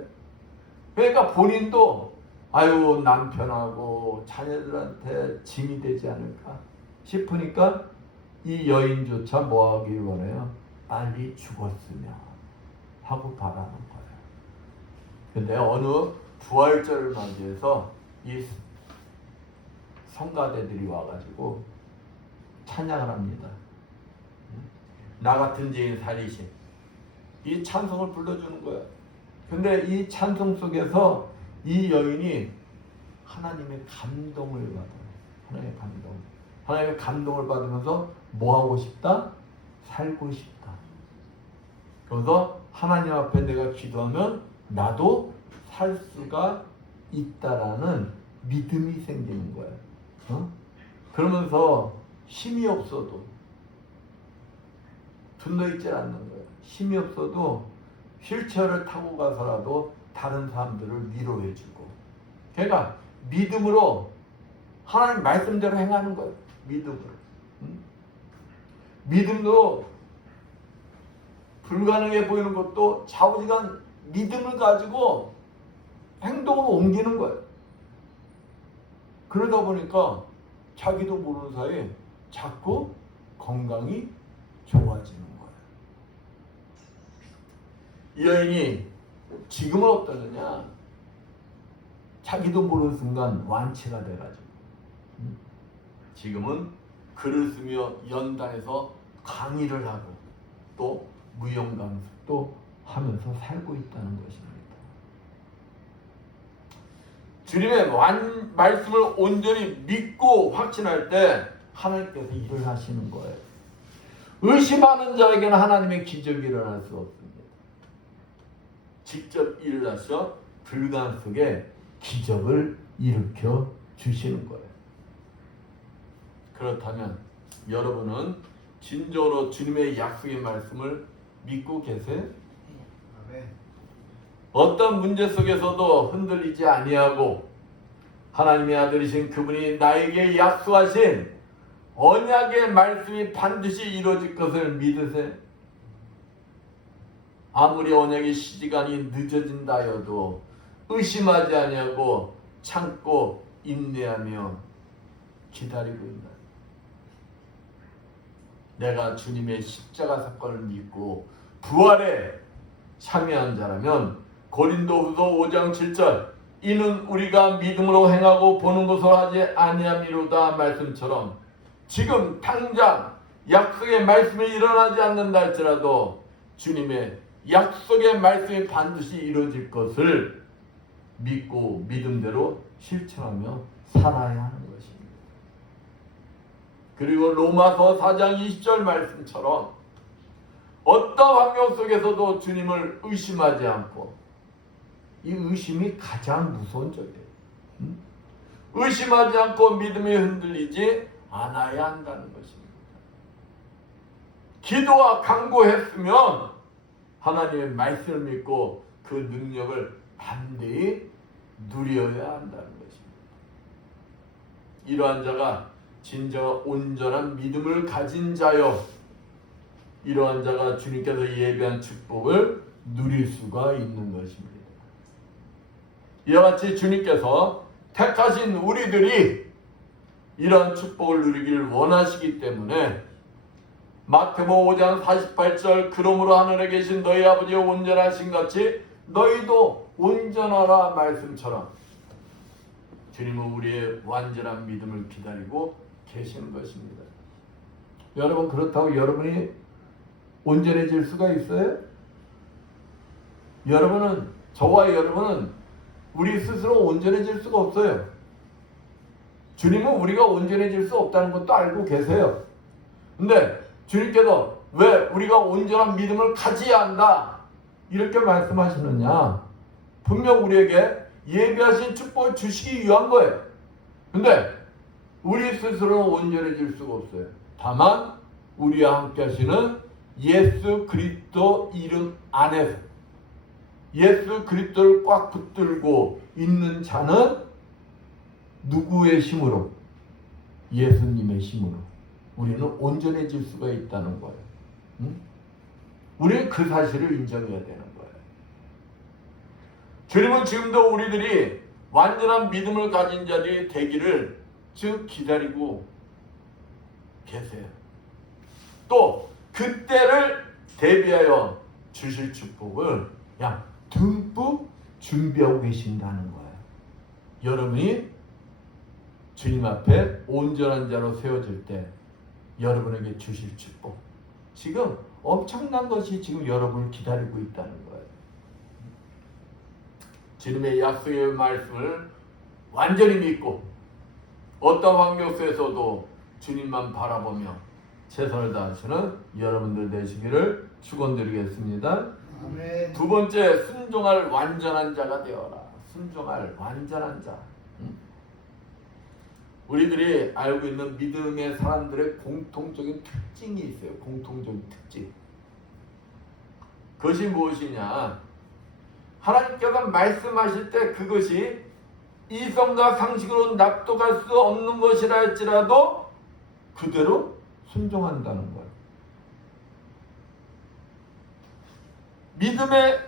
그러니까 본인도 아유 남편하고 자녀들한테 짐이 되지 않을까 싶으니까 이 여인조차 뭐 하길 원해요? 빨리 죽었으면 하고 바라는 거예요. 근데 어느 부활절을 맞이해서 이 성가대들이 와가지고 찬양을 합니다. 나 같은 죄인 살리신 이 찬송을 불러주는 거야. 근데 이 찬송 속에서 이 여인이 하나님의 감동을 받아요. 하나님의 감동을 받으면서 뭐 하고 싶다? 살고 싶다. 그래서 하나님 앞에 내가 기도하면 나도 살 수가 있다라는 믿음이 생기는 거예요. 그러면서 힘이 없어도 분노있질 않는 거예요. 힘이 없어도 휠체어를 타고 가서라도 다른 사람들을 위로해주고, 그러니까 믿음으로 하나님 말씀대로 행하는 거예요. 믿음으로. 믿음도 불가능해 보이는 것도 좌우지간 믿음을 가지고 행동으로 옮기는 거예요. 그러다 보니까 자기도 모르는 사이에 자꾸 건강이 좋아지는 거예요. 이 여인이 지금은 어떠느냐? 자기도 모르는 순간 완치가 돼가지고 지금은 글을 쓰며 연단에서 강의를 하고 또 무용강습도 하면서 살고 있다는 것입니다. 주님의 말씀을 온전히 믿고 확신할 때 하나님께서 일을 하시는 거예요. 의심하는 자에게는 하나님의 기적이 일어날 수 없습니다. 직접 일을 하셔 불가능 속에 기적을 일으켜 주시는 거예요. 그렇다면 여러분은 진정으로 주님의 약속의 말씀을 믿고 계세요? 어떤 문제 속에서도 흔들리지 아니하고 하나님의 아들이신 그분이 나에게 약속하신 언약의 말씀이 반드시 이루어질 것을 믿으세요? 아무리 언약의 시간이 늦어진다 하여도 의심하지 아니하고 참고 인내하며 기다리고 있다. 내가 주님의 십자가 사건을 믿고 부활에 참여한 자라면 고린도후서 5장 7절 이는 우리가 믿음으로 행하고 보는 것으로 하지 아니함이로다 말씀처럼 지금 당장 약속의 말씀이 일어나지 않는다 할지라도 주님의 약속의 말씀이 반드시 이루어질 것을 믿고 믿음대로 실천하며 살아야 하는 것입니다. 그리고 로마서 4장 20절 말씀처럼 어떤 환경 속에서도 주님을 의심하지 않고, 이 의심이 가장 무서운 적이에요. 의심하지 않고 믿음이 흔들리지 않아야 한다는 것입니다. 기도와 간구했으면 하나님의 말씀을 믿고 그 능력을 담대히 누려야 한다는 것입니다. 이러한 자가 진정 온전한 믿음을 가진 자요, 이러한 자가 주님께서 예비한 축복을 누릴 수가 있는 것입니다. 이와 같이 주님께서 택하신 우리들이 이러한 축복을 누리기를 원하시기 때문에 마태복음 5장 48절 그러므로 하늘에 계신 너희 아버지의 온전하신 같이 너희도 온전하라 말씀처럼 주님은 우리의 완전한 믿음을 기다리고 계시는 것입니다. 여러분, 그렇다고 여러분이 온전해질 수가 있어요? 저와 여러분은 우리 스스로 온전해질 수가 없어요. 주님은 우리가 온전해질 수 없다는 것도 알고 계세요. 근데 주님께서 왜 우리가 온전한 믿음을 가져야 한다 이렇게 말씀하시느냐? 분명 우리에게 예비하신 축복을 주시기 위한 거예요. 근데 우리 스스로는 온전해질 수가 없어요. 다만 우리와 함께 하시는 예수 그리스도 이름 안에서 예수 그리스도를 꽉 붙들고 있는 자는 누구의 힘으로? 예수님의 힘으로. 우리는 온전해질 수가 있다는 거예요. 응? 우리는 그 사실을 인정해야 되는 거예요. 주님은 지금도 우리들이 완전한 믿음을 가진 자들이 되기를 즉 기다리고 계세요. 또 그때를 대비하여 주실 축복을 그냥 듬뿍 준비하고 계신다는 거예요. 여러분이 주님 앞에 온전한 자로 세워질 때 여러분에게 주실 축복, 지금 엄청난 것이 지금 여러분을 기다리고 있다는 거예요. 주님의 약속의 말씀을 완전히 믿고 어떤 환경 속에서도 주님만 바라보며 최선을 다하시는 여러분들 되시기를 축원드리겠습니다. 아멘. 두 번째, 순종할 완전한 자가 되어라. 순종할 완전한 자. 우리들이 알고 있는 믿음의 사람들의 공통적인 특징이 있어요. 공통적인 특징. 그것이 무엇이냐? 하나님께서 말씀하실 때 그것이 이성과 상식으로 납득할 수 없는 것이라 할지라도 그대로 순종한다는 거예요. 믿음의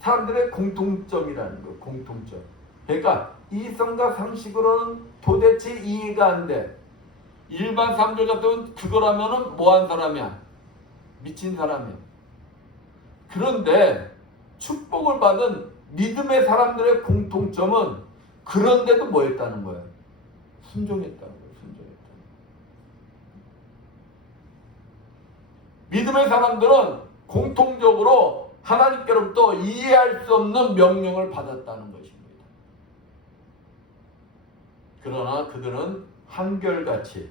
사람들의 공통점이라는 거예요. 공통점. 그러니까 이성과 상식으로는 도대체 이해가 안 돼. 일반 사람들 같으면 그거라면은 뭐한 사람이야? 미친 사람이야. 그런데 축복을 받은 믿음의 사람들의 공통점은 그런데도 뭐 했다는 거예요? 순종했다는 거예요. 순종했다는 거예요. 믿음의 사람들은 공통적으로 하나님께로부터 이해할 수 없는 명령을 받았다는 것입니다. 그러나 그들은 한결같이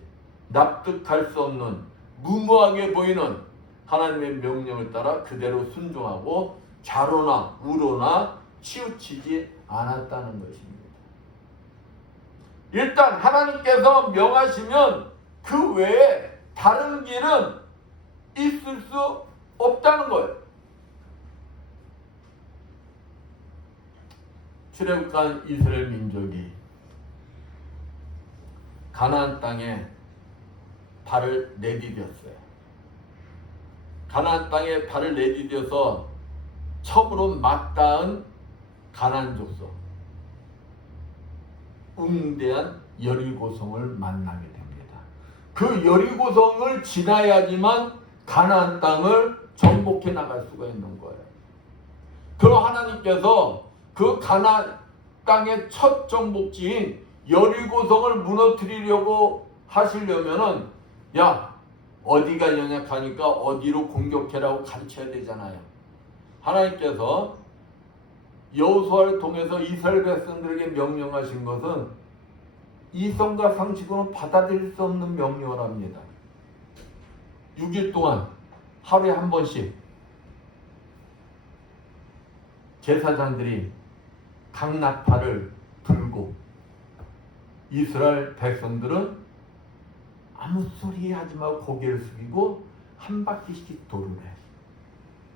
납득할 수 없는 무모하게 보이는 하나님의 명령을 따라 그대로 순종하고 좌로나 우로나 치우치지 않았다는 것입니다. 일단 하나님께서 명하시면 그 외에 다른 길은 있을 수 없다는 거예요. 출애굽한 이스라엘 민족이 가나안 땅에 발을 내디뎠어요. 가나안 땅에 발을 내디뎌서 처음으로 맞닿은 가나안 족속, 웅대한 여리고성을 만나게 됩니다. 그 여리고성을 지나야지만 가나안 땅을 정복해 나갈 수가 있는 거예요. 그럼 하나님께서 그 가나안 땅의 첫 정복지인 여리고성을 무너뜨리려고 하시려면은 야, 어디가 연약하니까 어디로 공격해라고 가르쳐야 되잖아요. 하나님께서 여호수아를 통해서 이스라엘 백성들에게 명령하신 것은 이성과 상식으로는 받아들일 수 없는 명령을 합니다. 6일 동안 하루에 한 번씩 제사장들이 강나팔을 불고 이스라엘 백성들은 아무 소리 하지 말고 고개를 숙이고 한 바퀴씩 도를 해.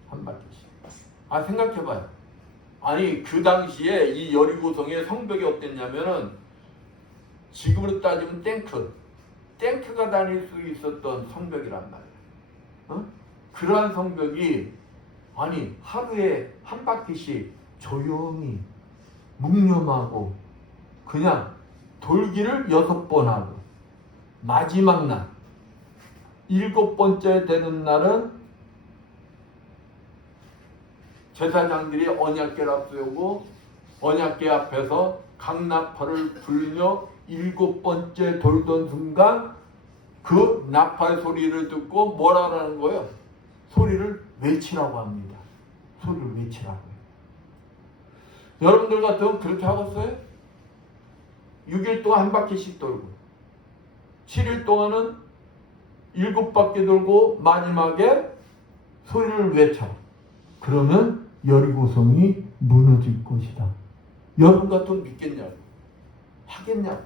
한 바퀴씩. 생각해봐요. 아니 그 당시에 이 여리고성의 성벽이 어땠냐면은 지금으로 따지면 탱크가 다닐 수 있었던 성벽이란 말이에요. 그러한 성벽이 아니 하루에 한 바퀴씩 조용히 묵념하고 그냥 돌기를 6번 하고 마지막 날 7번째 되는 날은 제사장들이 언약궤를 앞세우고 언약궤 앞에서 강나팔을 불며 7번째 돌던 순간 그 나팔 소리를 듣고 뭐라는 거예요? 소리를 외치라고 합니다. 소리를 외치라고요. 여러분들 같으면 그렇게 하겠어요? 6일 동안 한 바퀴씩 돌고 7일 동안은 7바퀴 돌고 마지막에 소리를 외쳐. 그러면 여리고성이 무너질 것이다. 여러분 같으면 믿겠냐고? 하겠냐고?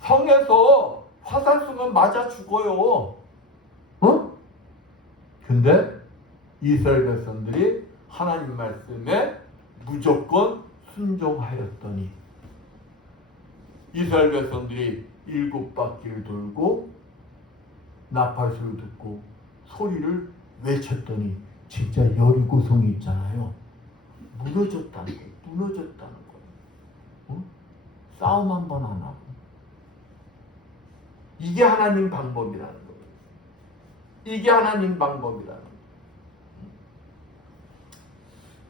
성에서 화살 쏘면 맞아 죽어요. 근데 이스라엘 백성들이 하나님 말씀에 무조건 순종하였더니 이스라엘 백성들이 7바퀴를 돌고 나팔소리 듣고 소리를 외쳤더니 진짜 여리고성이 있잖아요. 무너졌다는 거예요. 무너졌다는 거예요. 어? 싸움 한 번 안 하고. 이게 하나님 방법이라는 거예요. 이게 하나님 방법이라는 거예요.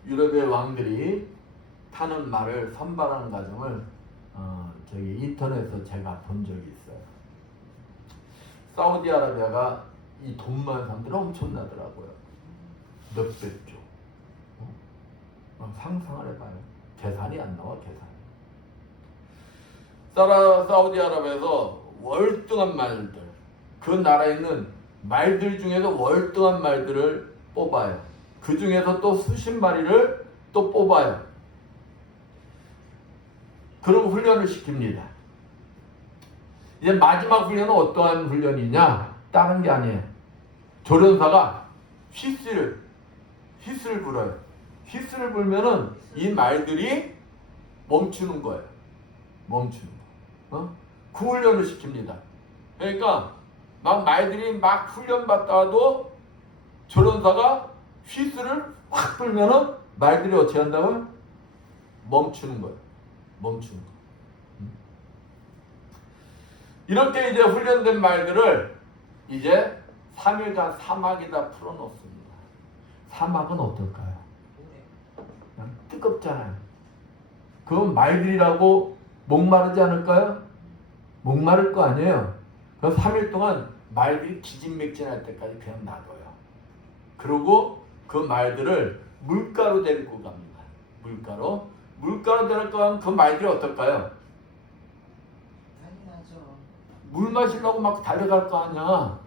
유럽의 왕들이 타는 말을 선발하는 과정을 저기 인터넷에서 제가 본 적이 있어요. 사우디아라비아가 이 돈 많은 사람들 엄청나더라고요. 몇백 조. 상상을 해봐요. 계산이 안 나와, 계산이. 사우디아라비아에서 월등한 말들, 그 나라에 있는 말들 중에서 월등한 말들을 뽑아요. 그 중에서 또 수십 마리를 또 뽑아요. 그리고 훈련을 시킵니다. 이제 마지막 훈련은 어떠한 훈련이냐? 다른 게 아니에요. 조련사가 휘스를 불어요. 휘스를 불면은 이 말들이 멈추는 거예요. 멈추는 거. 그 훈련을 시킵니다. 그러니까 막 말들이 막 훈련 받다가도 조련사가 휘스를 확 불면은 말들이 어떻게 한다고요? 멈추는 거예요. 멈추는 거. 이렇게 이제 훈련된 말들을 이제 3일간 사막에다 풀어놓습니다. 사막은 어떨까요? 뜨겁잖아요. 그럼 말들이라고 목마르지 않을까요? 목마를 거 아니에요. 그럼 3일 동안 말들이 기진맥진할 때까지 그냥 놔둬요. 그리고 그 말들을 물가로 데리고 갑니다. 물가로 데리고 가면 그 말들이 어떨까요? 물 마시려고 막 달려갈 거 아니야.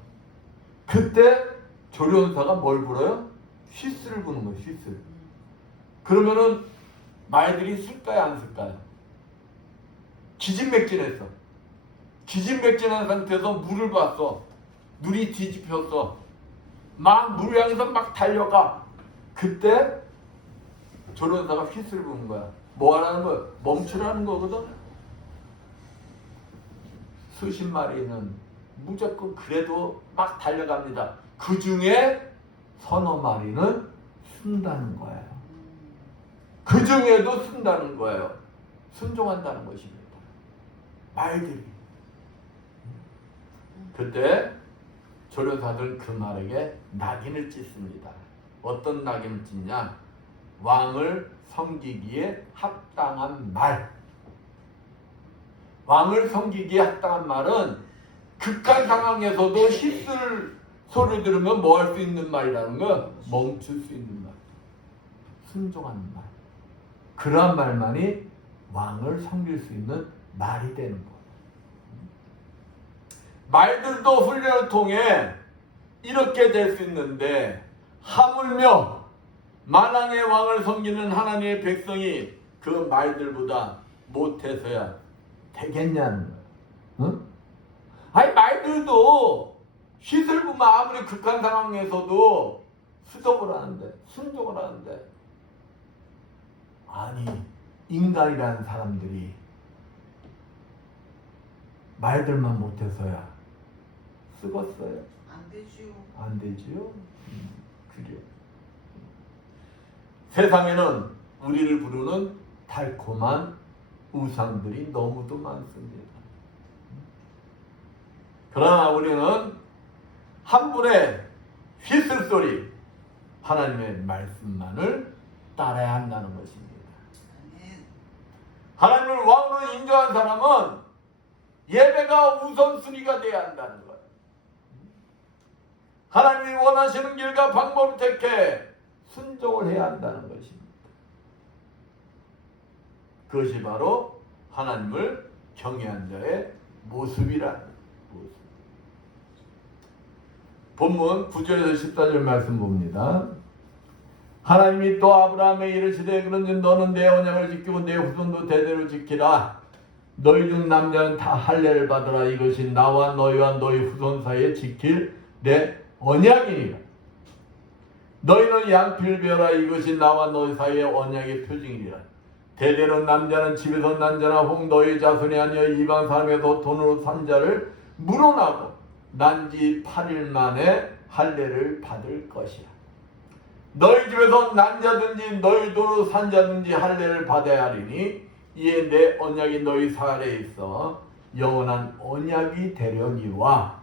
그때 조련사가 뭘 불어요? 휘스를 부는 거예요. 휘스. 그러면은 말들이 쓸까요? 안 쓸까요? 기진맥진했어. 기진맥진한 상태에서 물을 봤어. 눈이 뒤집혔어. 막 물 향해서 막 달려가. 그때 조련사가 휘스를 부는 거야. 뭐 하라는 거야? 멈추라는 거거든. 수십 마리는 무조건 그래도 막 달려갑니다. 그 중에 서너 마리는 쓴다는 거예요. 그 중에도 쓴다는 거예요. 순종한다는 것입니다. 말들이. 그때 조련사들은 그 말에게 낙인을 찍습니다. 어떤 낙인을 찍냐? 왕을 섬기기에 합당한 말. 왕을 섬기기에 합당한 말은 극한 상황에서도 휩쓸 소리 들으면 뭐 할 수 있는 말이라는 거, 멈출 수 있는 말, 순종하는 말. 그러한 말만이 왕을 섬길 수 있는 말이 되는 거예요. 말들도 훈련을 통해 이렇게 될 수 있는데 하물며 만왕의 왕을 섬기는 하나님의 백성이 그 말들보다 못해서야 되겠냐는 거예요. 응? 아니 말들도 휘슬 부면 아무리 극한 상황에서도 수독을 하는데, 순종을 하는데, 아니 인간이라는 사람들이 말들만 못해서야 쓰겄어요? 안 되지요. 안 되지요? 그래요. 세상에는 우리를 부르는 달콤한 우상들이 너무도 많습니다. 그러나 우리는 한 분의 휘슬 소리, 하나님의 말씀만을 따라야 한다는 것입니다. 하나님을 왕으로 인정한 사람은 예배가 우선순위가 되어야 한다는 거예요. 하나님이 원하시는 길과 방법을 택해 순종을 해야 한다는 것입니다. 그것이 바로 하나님을 경외한 자의 모습이라는 모습. 본문 9절에서 14절 말씀 봅니다. 하나님이 또 아브라함에 이르시되 그런즉 너는 내 언약을 지키고 내 후손도 대대로 지키라. 너희 중 남자는 다 할례를 받으라. 이것이 나와 너희와 너희 후손 사이에 지킬 내 언약이니라. 너희는 양피를 베어라. 이것이 나와 너희 사이의 언약의 표징이니라. 대대로 남자는 집에서 난 자나 혹 너희 자손이 아니여 이방 사람에서 돈으로 산 자를 물어나고 난지 8일 만에 할례를 받을 것이라. 너희 집에서 난자든지 너희 도로 산자든지 할례를 받아야 하리니 이에 내 언약이 너희 사이에 있어 영원한 언약이 되려니와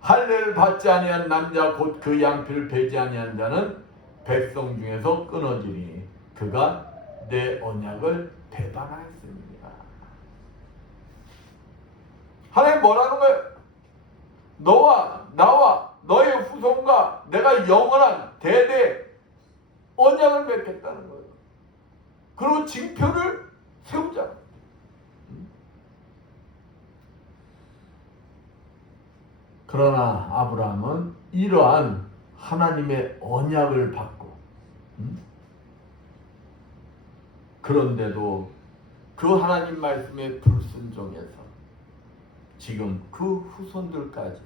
할례를 받지 아니한 남자 곧 그 양피를 베지 아니한 자는 백성 중에서 끊어지니 그가 내 언약을 배반하였습니다. 하나님 뭐라는 거예요? 너와 나와 너의 후손과 내가 영원한 대대 언약을 맺겠다는 거예요. 그리고 징표를 세우자. 그러나 아브라함은 이러한 하나님의 언약을 받고 그런데도 그 하나님 말씀에 불순종해서 지금 그 후손들까지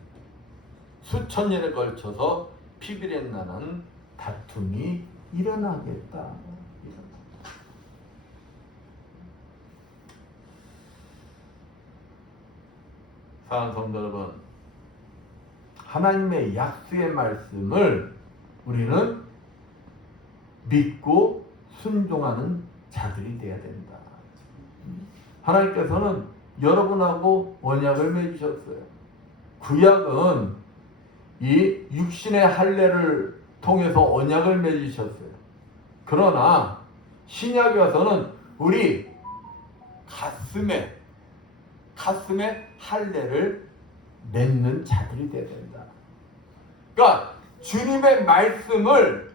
수천 년에 걸쳐서 피비렛 나는 다툼이 일어나겠다. 사랑하는 성도 여러분, 하나님의 약속의 말씀을 우리는 믿고 순종하는 자들이 되어야 된다. 하나님께서는 여러분하고 언약을 맺으셨어요. 구약은 이 육신의 할례를 통해서 언약을 맺으셨어요. 그러나 신약에 와서는 우리 가슴에 할례를 맺는 자들이 되어야 된다. 그러니까 주님의 말씀을,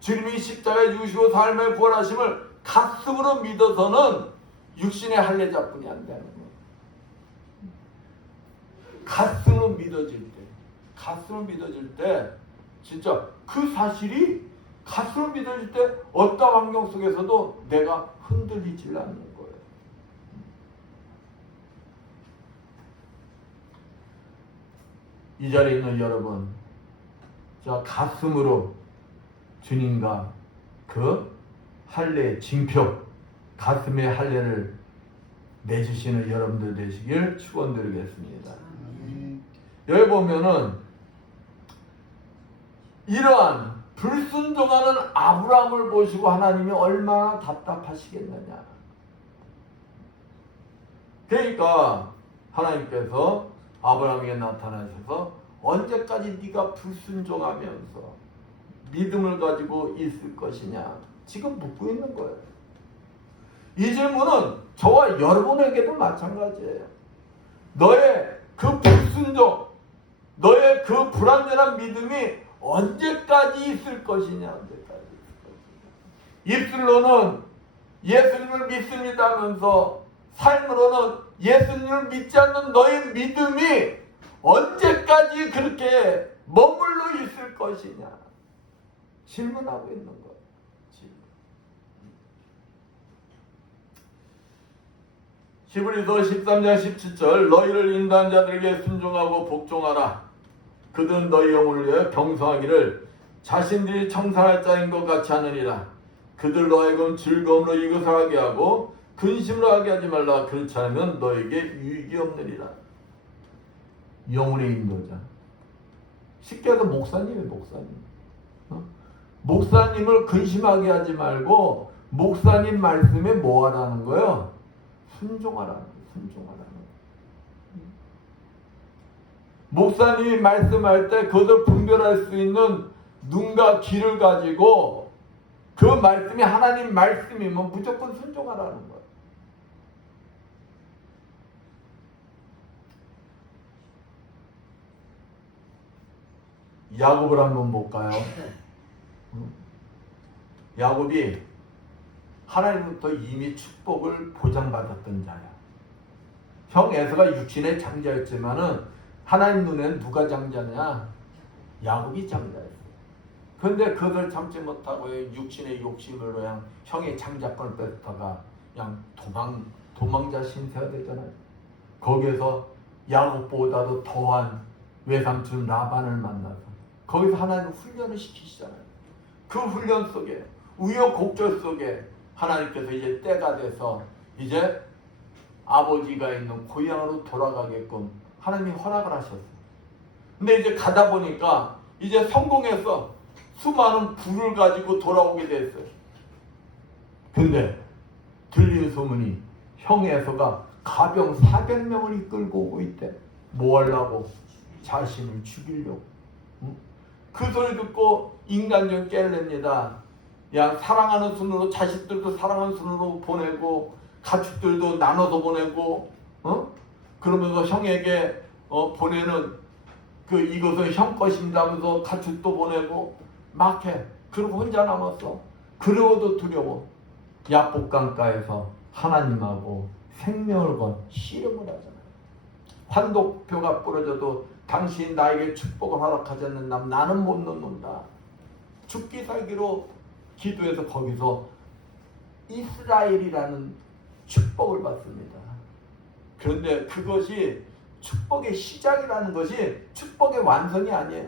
주님이 십자가에 죽으시고 삶의 부활하심을 가슴으로 믿어서는 육신의 할례자뿐이 안 되는 거예요. 가슴으로 믿어질 때 진짜 그 사실이 가슴으로 믿어질 때 어떤 환경 속에서도 내가 흔들리지 않는 거예요. 이 자리에 있는 여러분, 자 가슴으로 주님과 그 할례의 징표, 가슴의 할례를 맺으시는 여러분들 되시길 축원드리겠습니다. 여기 보면은 이러한 불순종하는 아브라함을 보시고 하나님이 얼마나 답답하시겠느냐. 그러니까 하나님께서 아브라함에게 나타나셔서 언제까지 네가 불순종하면서 믿음을 가지고 있을 것이냐 지금 묻고 있는 거예요. 이 질문은 저와 여러분에게도 마찬가지예요. 너의 그 불순종, 너의 그 불완전한 믿음이 언제까지 있을 것이냐. 언제까지 있을 것이냐. 입술로는 예수님을 믿습니다 하면서 삶으로는 예수님을 믿지 않는 너의 믿음이 언제까지 그렇게 머물러 있을 것이냐 질문하고 있는 거예요. 히브리서 13장 17절 너희를 인도한 자들에게 순종하고 복종하라. 그들은 너희 영혼을 위하여 경성하기를 자신들이 청산할 자인 것 같이 하느니라. 그들로 하여금 즐거움으로 이것을 하게 하고 근심으로 하게 하지 말라. 그렇지 않으면 너에게 유익이 없느니라. 영혼의 인도자. 쉽게 해서 목사님이에요. 목사님을 근심하게 하지 말고 목사님 말씀에 뭐 하라는 거예요? 순종하라는 거예요. 목사님이 말씀할 때 그것을 분별할 수 있는 눈과 귀를 가지고 그 말씀이 하나님 말씀이면 무조건 순종하라는 거예요. 야곱을 한번 볼까요? 야곱이 하나님부터 이미 축복을 보장받았던 자야. 형 에서가 육신의 장자였지만은 하나님 눈에는 누가 장자냐? 야곱이 장자였어. 그런데 그걸 참지 못하고 육신의 욕심으로 그냥 형의 장자권을 뺏다가 그냥 도망자 신세가 되잖아요. 거기에서 야곱보다도 더한 외삼촌 라반을 만나서 거기서 하나님 훈련을 시키시잖아요. 그 훈련 속에 우여곡절 속에 하나님께서 이제 때가 돼서 이제 아버지가 있는 고향으로 돌아가게끔 하나님이 허락을 하셨어요. 근데 이제 가다 보니까 이제 성공해서 수많은 부를 가지고 돌아오게 됐어요. 근데 들린 소문이 형 에서가 가병 400명을 이끌고 오고 있대. 뭐 하려고? 자신을 죽이려고. 응? 그 소리 듣고 인간적 깨어냅니다. 야, 사랑하는 순으로 자식들도 사랑하는 순으로 보내고 가축들도 나눠서 보내고 그러면서 형에게 보내는 그 이것은 형 것입니다 하면서 가축도 보내고 막 해. 그리고 혼자 남았어. 그러고도 두려워. 야복강가에서 하나님하고 생명을 건 씨름을 하잖아요. 환독표가 부러져도 당신 나에게 축복을 허락하지 않는 나는 못 놓는다. 죽기 살기로 기도해서 거기서 이스라엘이라는 축복을 받습니다. 그런데 그것이 축복의 시작이라는 것이 축복의 완성이 아니에요.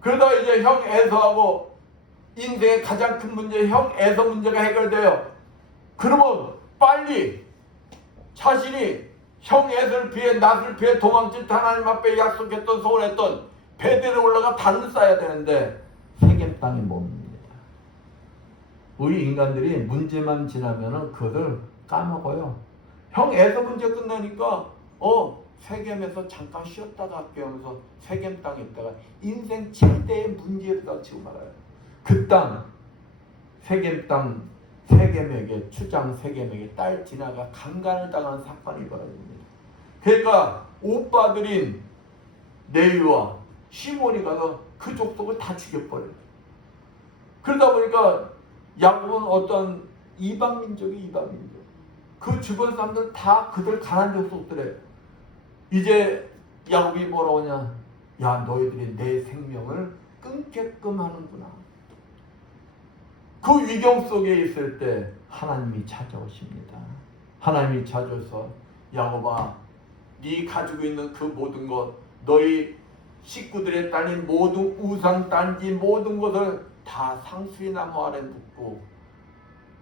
그러다 이제 형 에서하고 인생의 가장 큰 문제, 형 에서 문제가 해결돼요. 그러면 빨리 자신이 형 에서를 피해 낫을 피해 도망칠 하나님 앞에 약속했던 소원했던 베델에 올라가 단을 쌓아야 되는데 세겜 땅이 뭡니다. 우리 인간들이 문제만 지나면은 그것을 까먹어요. 형 에서 문제 끝나니까 세겜에서 잠깐 쉬었다가 할게요 하면서 세겜 땅에 있다가 인생 최대의 문제를 닥치고 말아요. 그 땅, 세겜 땅, 세겜에게 추장 세겜에게 딸 디나가 강간을 당하는 사건이 벌어집니다. 그러니까 오빠들인 레위와 시몬이 가서 그 족속을 다 죽여버려요. 그러다 보니까 야곱은 어떤 이방 민족, 그 주변 사람들 다 그들 가난 족속들에 이제 야곱이 뭐라고 하냐? 야, 너희들이 내 생명을 끊게끔 하는구나. 그 위경 속에 있을 때 하나님이 찾아오십니다. 하나님이 찾아서 야곱아, 네 가지고 있는 그 모든 것, 너희 식구들의 딸린 모든 우상 단지 모든 것을 다 상수리 나무 아래 묻고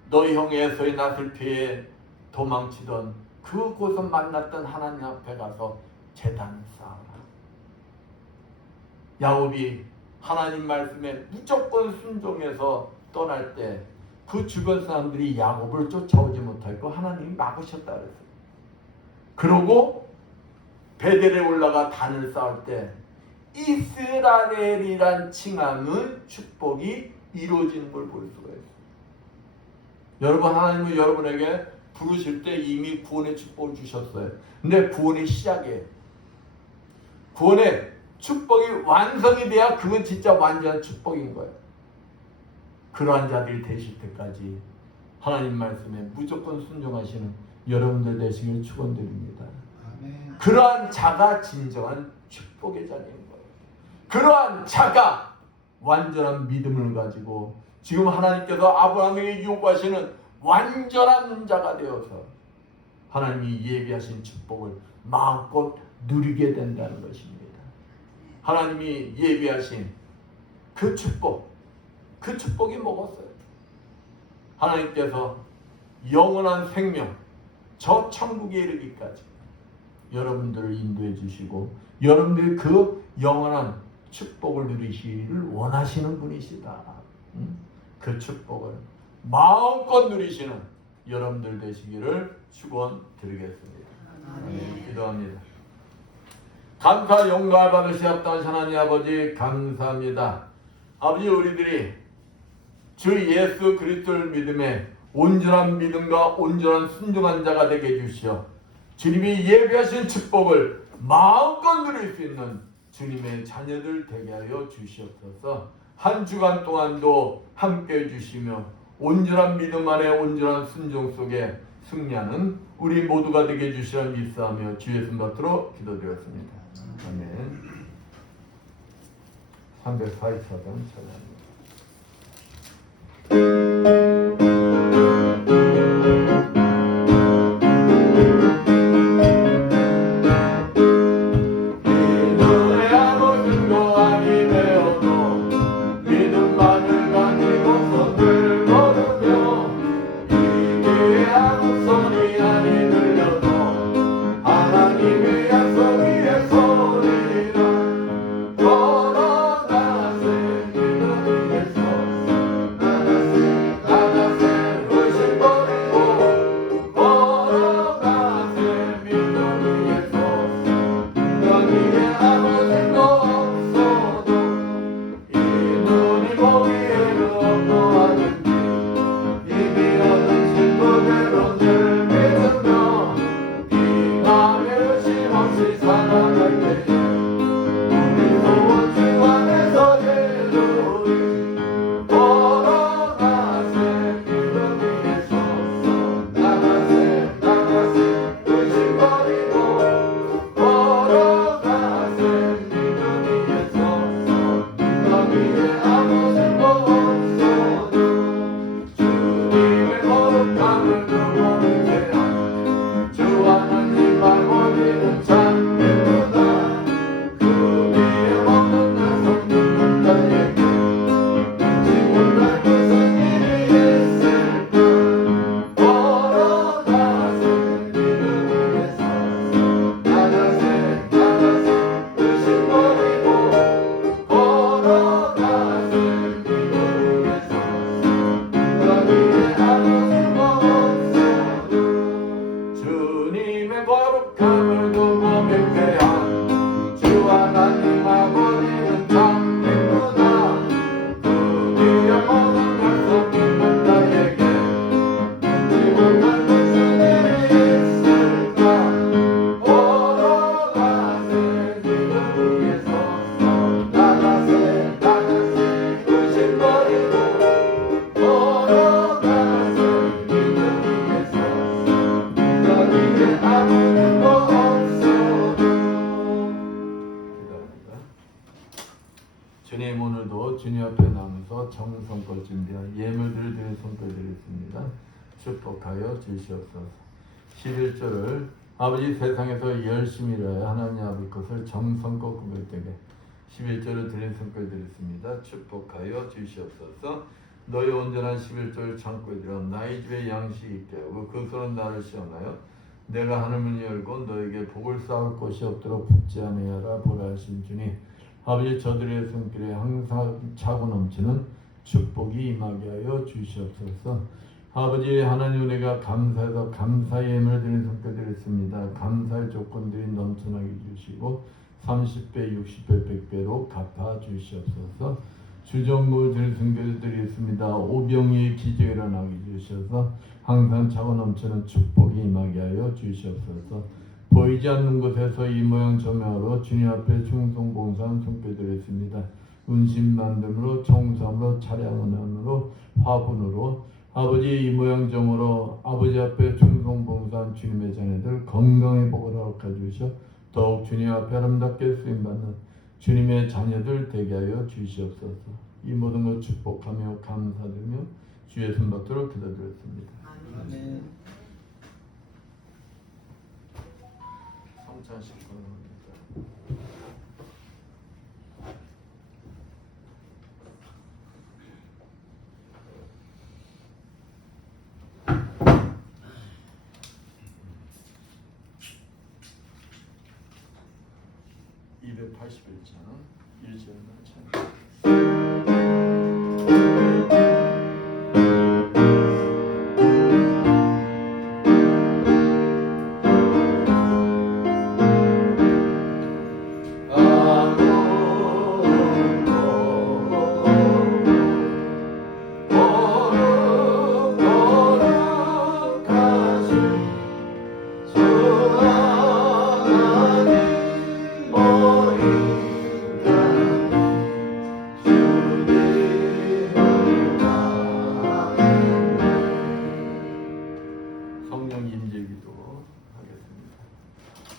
너희 형 에서의 낫을 피해 도망치던 그곳을 만났던 하나님 앞에 가서 제단을 쌓아라. 야곱이 하나님 말씀에 무조건 순종해서 떠날 때 그 주변 사람들이 야곱을 쫓아오지 못하고 하나님이 막으셨다 그랬어요. 그러고 베델에 올라가 단을 쌓을 때 이스라엘이란 칭함은 축복이 이루어지는 걸 볼 수가 있어요. 여러분, 하나님은 여러분에게 부르실 때 이미 구원의 축복을 주셨어요. 근데 구원의 시작이에요. 구원의 축복이 완성이 돼야 그건 진짜 완전한 축복인 거예요. 그러한 자들이 되실 때까지 하나님 말씀에 무조건 순종하시는 여러분들 되시길 축원드립니다. 아멘. 그러한 자가 진정한 축복의 자리인 거예요. 그러한 자가 완전한 믿음을 가지고 지금 하나님께서 아브라함에게 요구하시는 완전한 자가 되어서 하나님이 예비하신 축복을 마음껏 누리게 된다는 것입니다. 하나님이 예비하신 그 축복, 그 축복이 먹었어요. 하나님께서 영원한 생명, 저 천국에 이르기까지 여러분들을 인도해 주시고 여러분들이 그 영원한 축복을 누리시기를 원하시는 분이시다. 그 축복을 마음껏 누리시는 여러분들 되시기를 축원드리겠습니다. 기도합니다. 감사 영광을 받으시옵던 하나님 아버지, 감사합니다. 아버지, 우리들이 주 예수 그리스도를 믿음에 온전한 믿음과 온전한 순종한 자가 되게 해주시어 주님이 예비하신 축복을 마음껏 누릴 수 있는 주님의 자녀들 되게 하여 주시옵소서. 한 주간 동안도 함께 해주시며 온전한 믿음 안에 온전한 순종 속에 승리하는 우리 모두가 되게 해주시라 믿사하며 주 예수 받들어 기도드렸습니다. 아멘. 344장 찬양입니다. 하나님의 약속 위에 감사 정성껏 준비한 예물들을 드린 손길 드리겠습니다. 축복하여 주시옵소서. 11절을 아버지 세상에서 열심히 일하여 하나님 아버지 것을 정성껏 구별되게 11절을 드린 손길 드리겠습니다. 축복하여 주시옵소서. 너희 온전한 11절 창고에 들어 나의 집에 양식이 있게 하고 그 손은 나를 시험하여 내가 하늘문을 열고 너에게 복을 쌓을 곳이 없도록 붙지 아니하라 보라 하신 주님, 아버지 저들의 손길에 항상 차고 넘치는 축복이 임하게 하여 주시옵소서. 아버지 하나님, 내가 감사해서 감사의 예물을 드린 손길 드렸습니다. 감사의 조건들이 넘쳐나게 주시고 30배, 60배, 100배로 갚아 주시옵소서. 주정부 드린 손길 드리겠습니다. 오병이의 기적이 일어나게 주셔서 항상 차고 넘치는 축복이 임하게 하여 주시옵소서. 보이지 않는 곳에서 이 모양 저 모양으로 주님 앞에 충성 봉사한 손길 드렸습니다. 운신 만듦으로 청소함으로 차량은함으로 화분으로 아버지 이 모양 저모로 아버지 앞에 충성 봉사한 주님의 자녀들 건강히 복을 허락해 주셔 더욱 주님 앞에 아름답게 쓰임받는 주님의 자녀들 되게 하여 주시옵소서. 이 모든 것 축복하며 감사드리며 주의 손받도록 기도드렸습니다. 아멘. 성찬식 권합니다.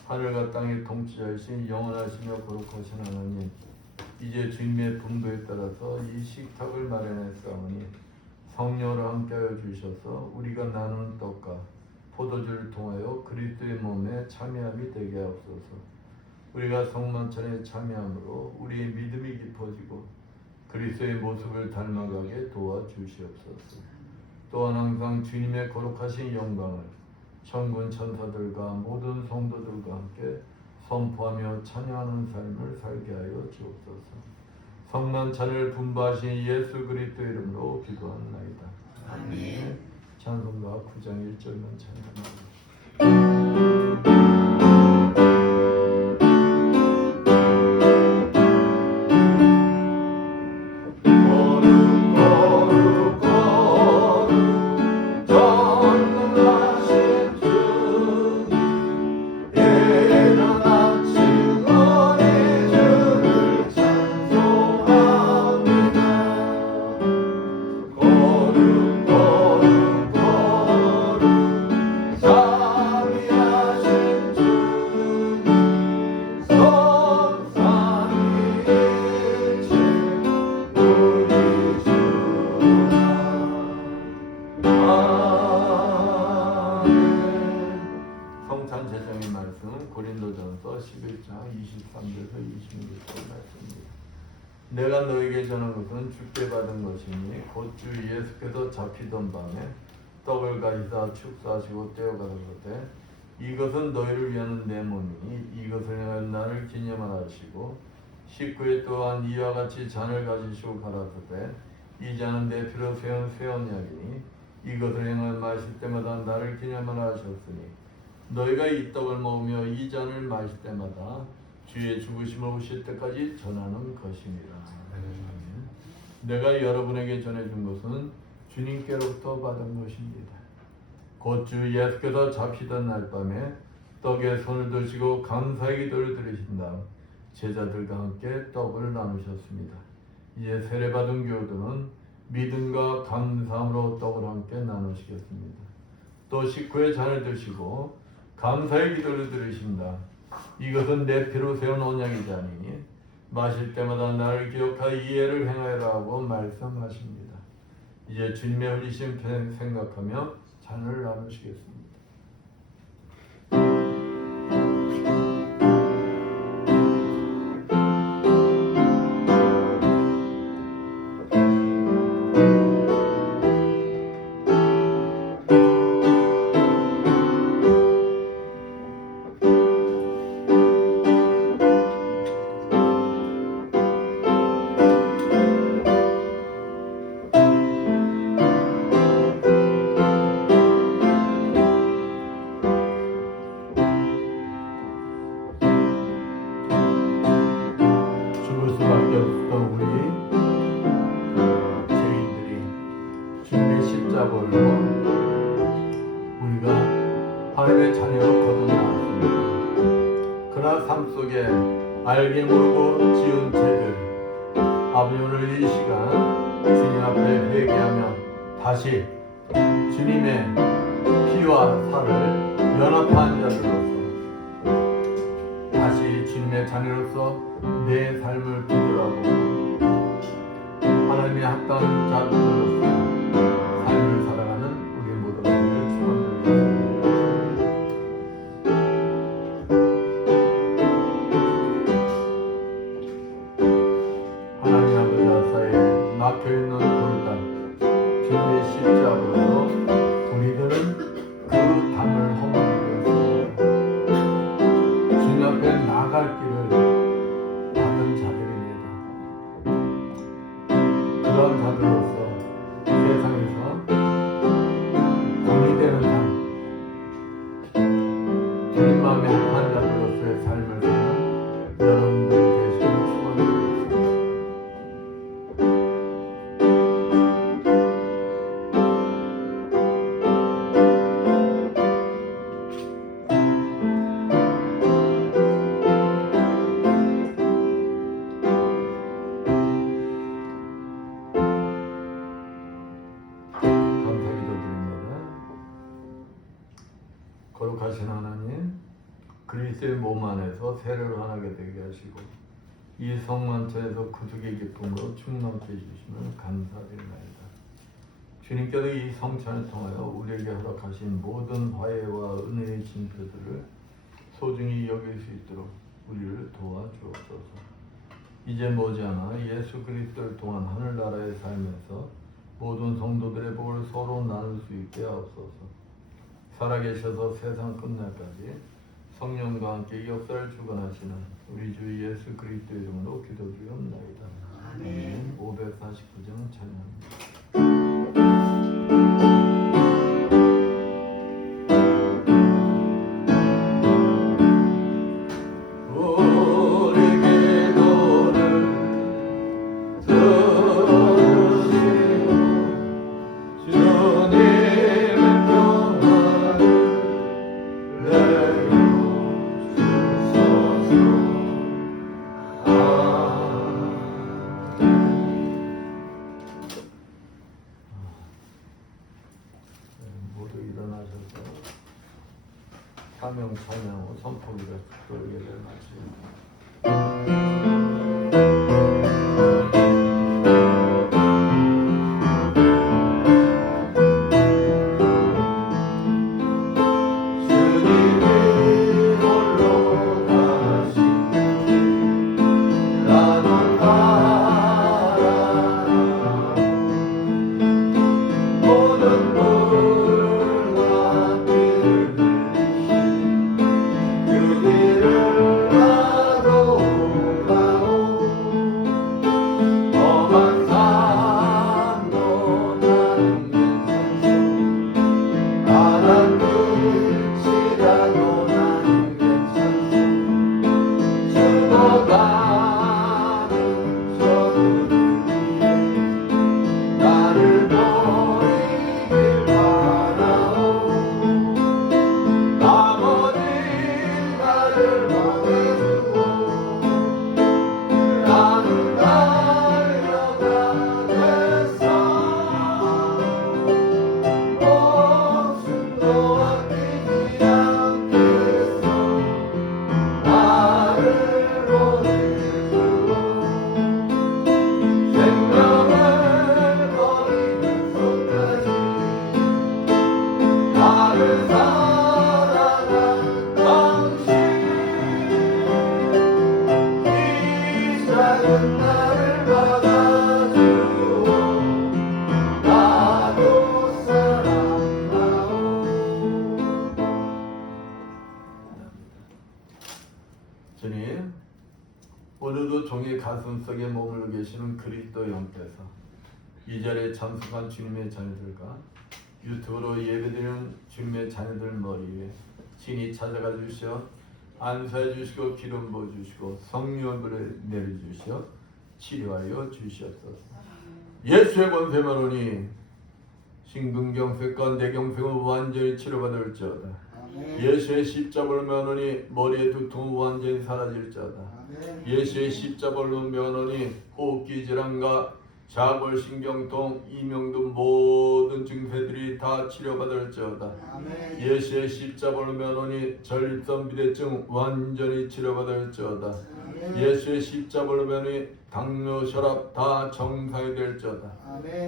하늘과 땅의 통치자이신 영원하시며 거룩하신 하나님, 이제 주님의 분부에 따라서 이 식탁을 마련했사오니 성령으로 함께하여 주셔서 우리가 나누는 떡과 포도주를 통하여 그리스도의 몸에 참여함이 되게 하옵소서. 우리가 성만찬에 참여함으로 우리의 믿음이 깊어지고 그리스도의 모습을 닮아가게 도와주시옵소서. 또한 항상 주님의 거룩하신 영광을 천군 천사들과 모든 성도들과 함께 선포하며 찬양하는 삶을 살게 하여 주옵소서. 성만찬을 분부하신 예수 그리스도 이름으로 기도하나이다. 아멘. 찬송가 9장 1절만 찬양합니다. 성찬 제정의 말씀은 고린도전서 11장 23절에서 26절 말씀입니다. 내가 너에게 전한 것은 주께 받은 것이니 곧 주 예수께서 잡히던 밤에 떡을 가지사 축사하시고 떼어가라사대 이것은 너희를 위하는 내 몸이니 이것을 향하여 나를 기념하라 하시고 19회 또한 이와 같이 잔을 가지시고 가라사대 이 잔은 내 피로 세운 새 언약이니 이것을 향하여 마실 때마다 나를 기념하라 하셨으니 너희가 이 떡을 먹으며 이 잔을 마실 때마다 주의 죽으심을 오실 때까지 전하는 것이니라. 내가 여러분에게 전해준 것은 주님께로부터 받은 것입니다. 곧 주 예수께서 잡히던 날 밤에 떡에 손을 드시고 감사의 기도를 드리신 다음 제자들과 함께 떡을 나누셨습니다. 이제 세례받은 교우들은 믿음과 감사함으로 떡을 함께 나누시겠습니다. 또 식후에 잔을 드시고 감사의 기도를 드리신다. 이것은 내 피로 세운 언약이자니 마실 때마다 나를 기억하여 이해를 행하여라고 말씀하십니다. 이제 주님의 흘리신 피 생각하며 잔을 나누시겠습니다. 죽을 수밖에 없었던 우리 죄인들이 주님의 십자가로 우리가 하나님의 자녀로 거듭나왔습니다. 그러나 삶 속에 알게 모르고 지은 죄들 아버지 오늘 이 시간 주님 앞에 회개하며 다시 주님의 피와 살을 연합한 자들로서 다시 주님의 자녀로서 내 삶을 비교하고 하나님의 합당한 자들로서 삶을 살아가는 우리 모두가 되기를 축원드리겠습니다. 하나님 아버지 하사에 막혀있는 돌담 주님의 십자가로 우리들은 그 담을 허물기 위해서 주님 앞에 나갈 길을 받은 자들입니다. 그런 자들로서 세상에서 돈이 되는 삶, 주님 마음에 합한 자들로서의 삶을 사는 여러분들이 되시길 축원드리겠습니다. 거룩하신 하나님, 그리스도의 몸 안에서 세례를 하나게 되게 하시고 이 성만찬에서 구속의 기쁨으로 충만케 해주시면 감사드립니다. 주님께서 이 성찬을 통하여 우리에게 허락하신 모든 화해와 은혜의 징표들을 소중히 여길 수 있도록 우리를 도와주옵소서. 이제 머지않아 예수 그리스도를 통한 하늘나라의 삶에서 모든 성도들의 복을 서로 나눌 수 있게 하옵소서. 살아계셔서 세상 끝날까지 성령과 함께 역사를 주관하시는 우리 주 예수 그리스도 이름으로 기도드리옵나이다. 아멘. 549장 찬양합니다. 모두 일어나셔서 사명 찬양 후 선포기를 예배를 마칩니다. 그 길을 가슴속에 머물러 계시는 그리스도 영께서 이 자리에 참석한 주님의 자녀들과 유튜브로 예배드리는 주님의 자녀들 머리 위에 신이 찾아가 주시어 안수해 주시고 기름 부어 주시고 성령을 내려주시어 치료하여 주시옵소서. 예수의 권세만오니 심근경색과 뇌경색은 완전히 치료받을지어다. 예수의 십자벌로 면허니 머리의 두통은 완전히 사라질지어다. 예수의 십자벌로 면허니 호흡기 질환과 자골신경통, 이명등 모든 증세들이 다 치료받을지어다. 예수의 십자벌로 면허니 전립선 비대증 완전히 치료받을지어다. 예수의 십자벌로 면허니 당뇨, 혈압 다 정상이 될지어다.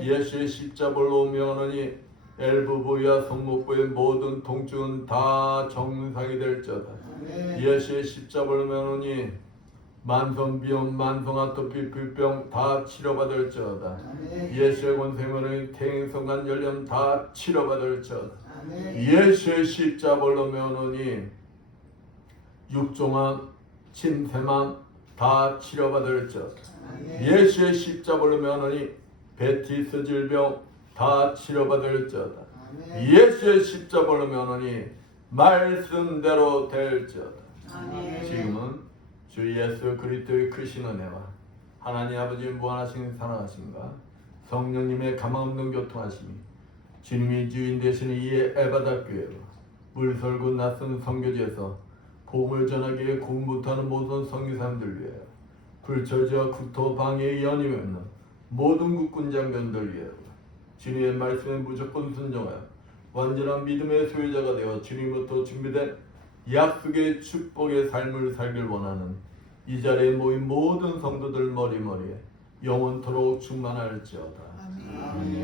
예수의 십자벌로 면허니 엘부 부위와 손목 부위의 모든 통증은 다 정상이 될지어다. 예수의 십자벌로 면허니 만성비염, 만성아토피, 불병 다 치료받을지어다. 예수의 권세면허니 퇴행성간 열염 다 치료받을지어다. 예수의 십자벌로 면허니 육종암, 침샘암 다 치료받을지어다. 예수의 십자벌로 면허니 베티스 질병 다 치료받을지어다. 예수의 십자벌로 면허니 말씀대로 될지어다. 지금은 주 예수 그리스도의 크신 은혜와 하나님 아버지 무한하신 사랑하심과 성령님의 가망없는 교통하심이 주님이 주인 되시는 이 에바다 교회로 물설고 낯선 선교지에서 복음을 전하기 위해 공부하는 모든 선교사님들 위해 불철저와 국토 방해의 연임이 없는 모든 국군 장병들 위해 주님의 말씀에 무조건 순종하여 완전한 믿음의 소유자가 되어 주님부터 준비된 약속의 축복의 삶을 살길 원하는 이 자리에 모인 모든 성도들 머리머리에 영원토록 충만할지어다. 아멘.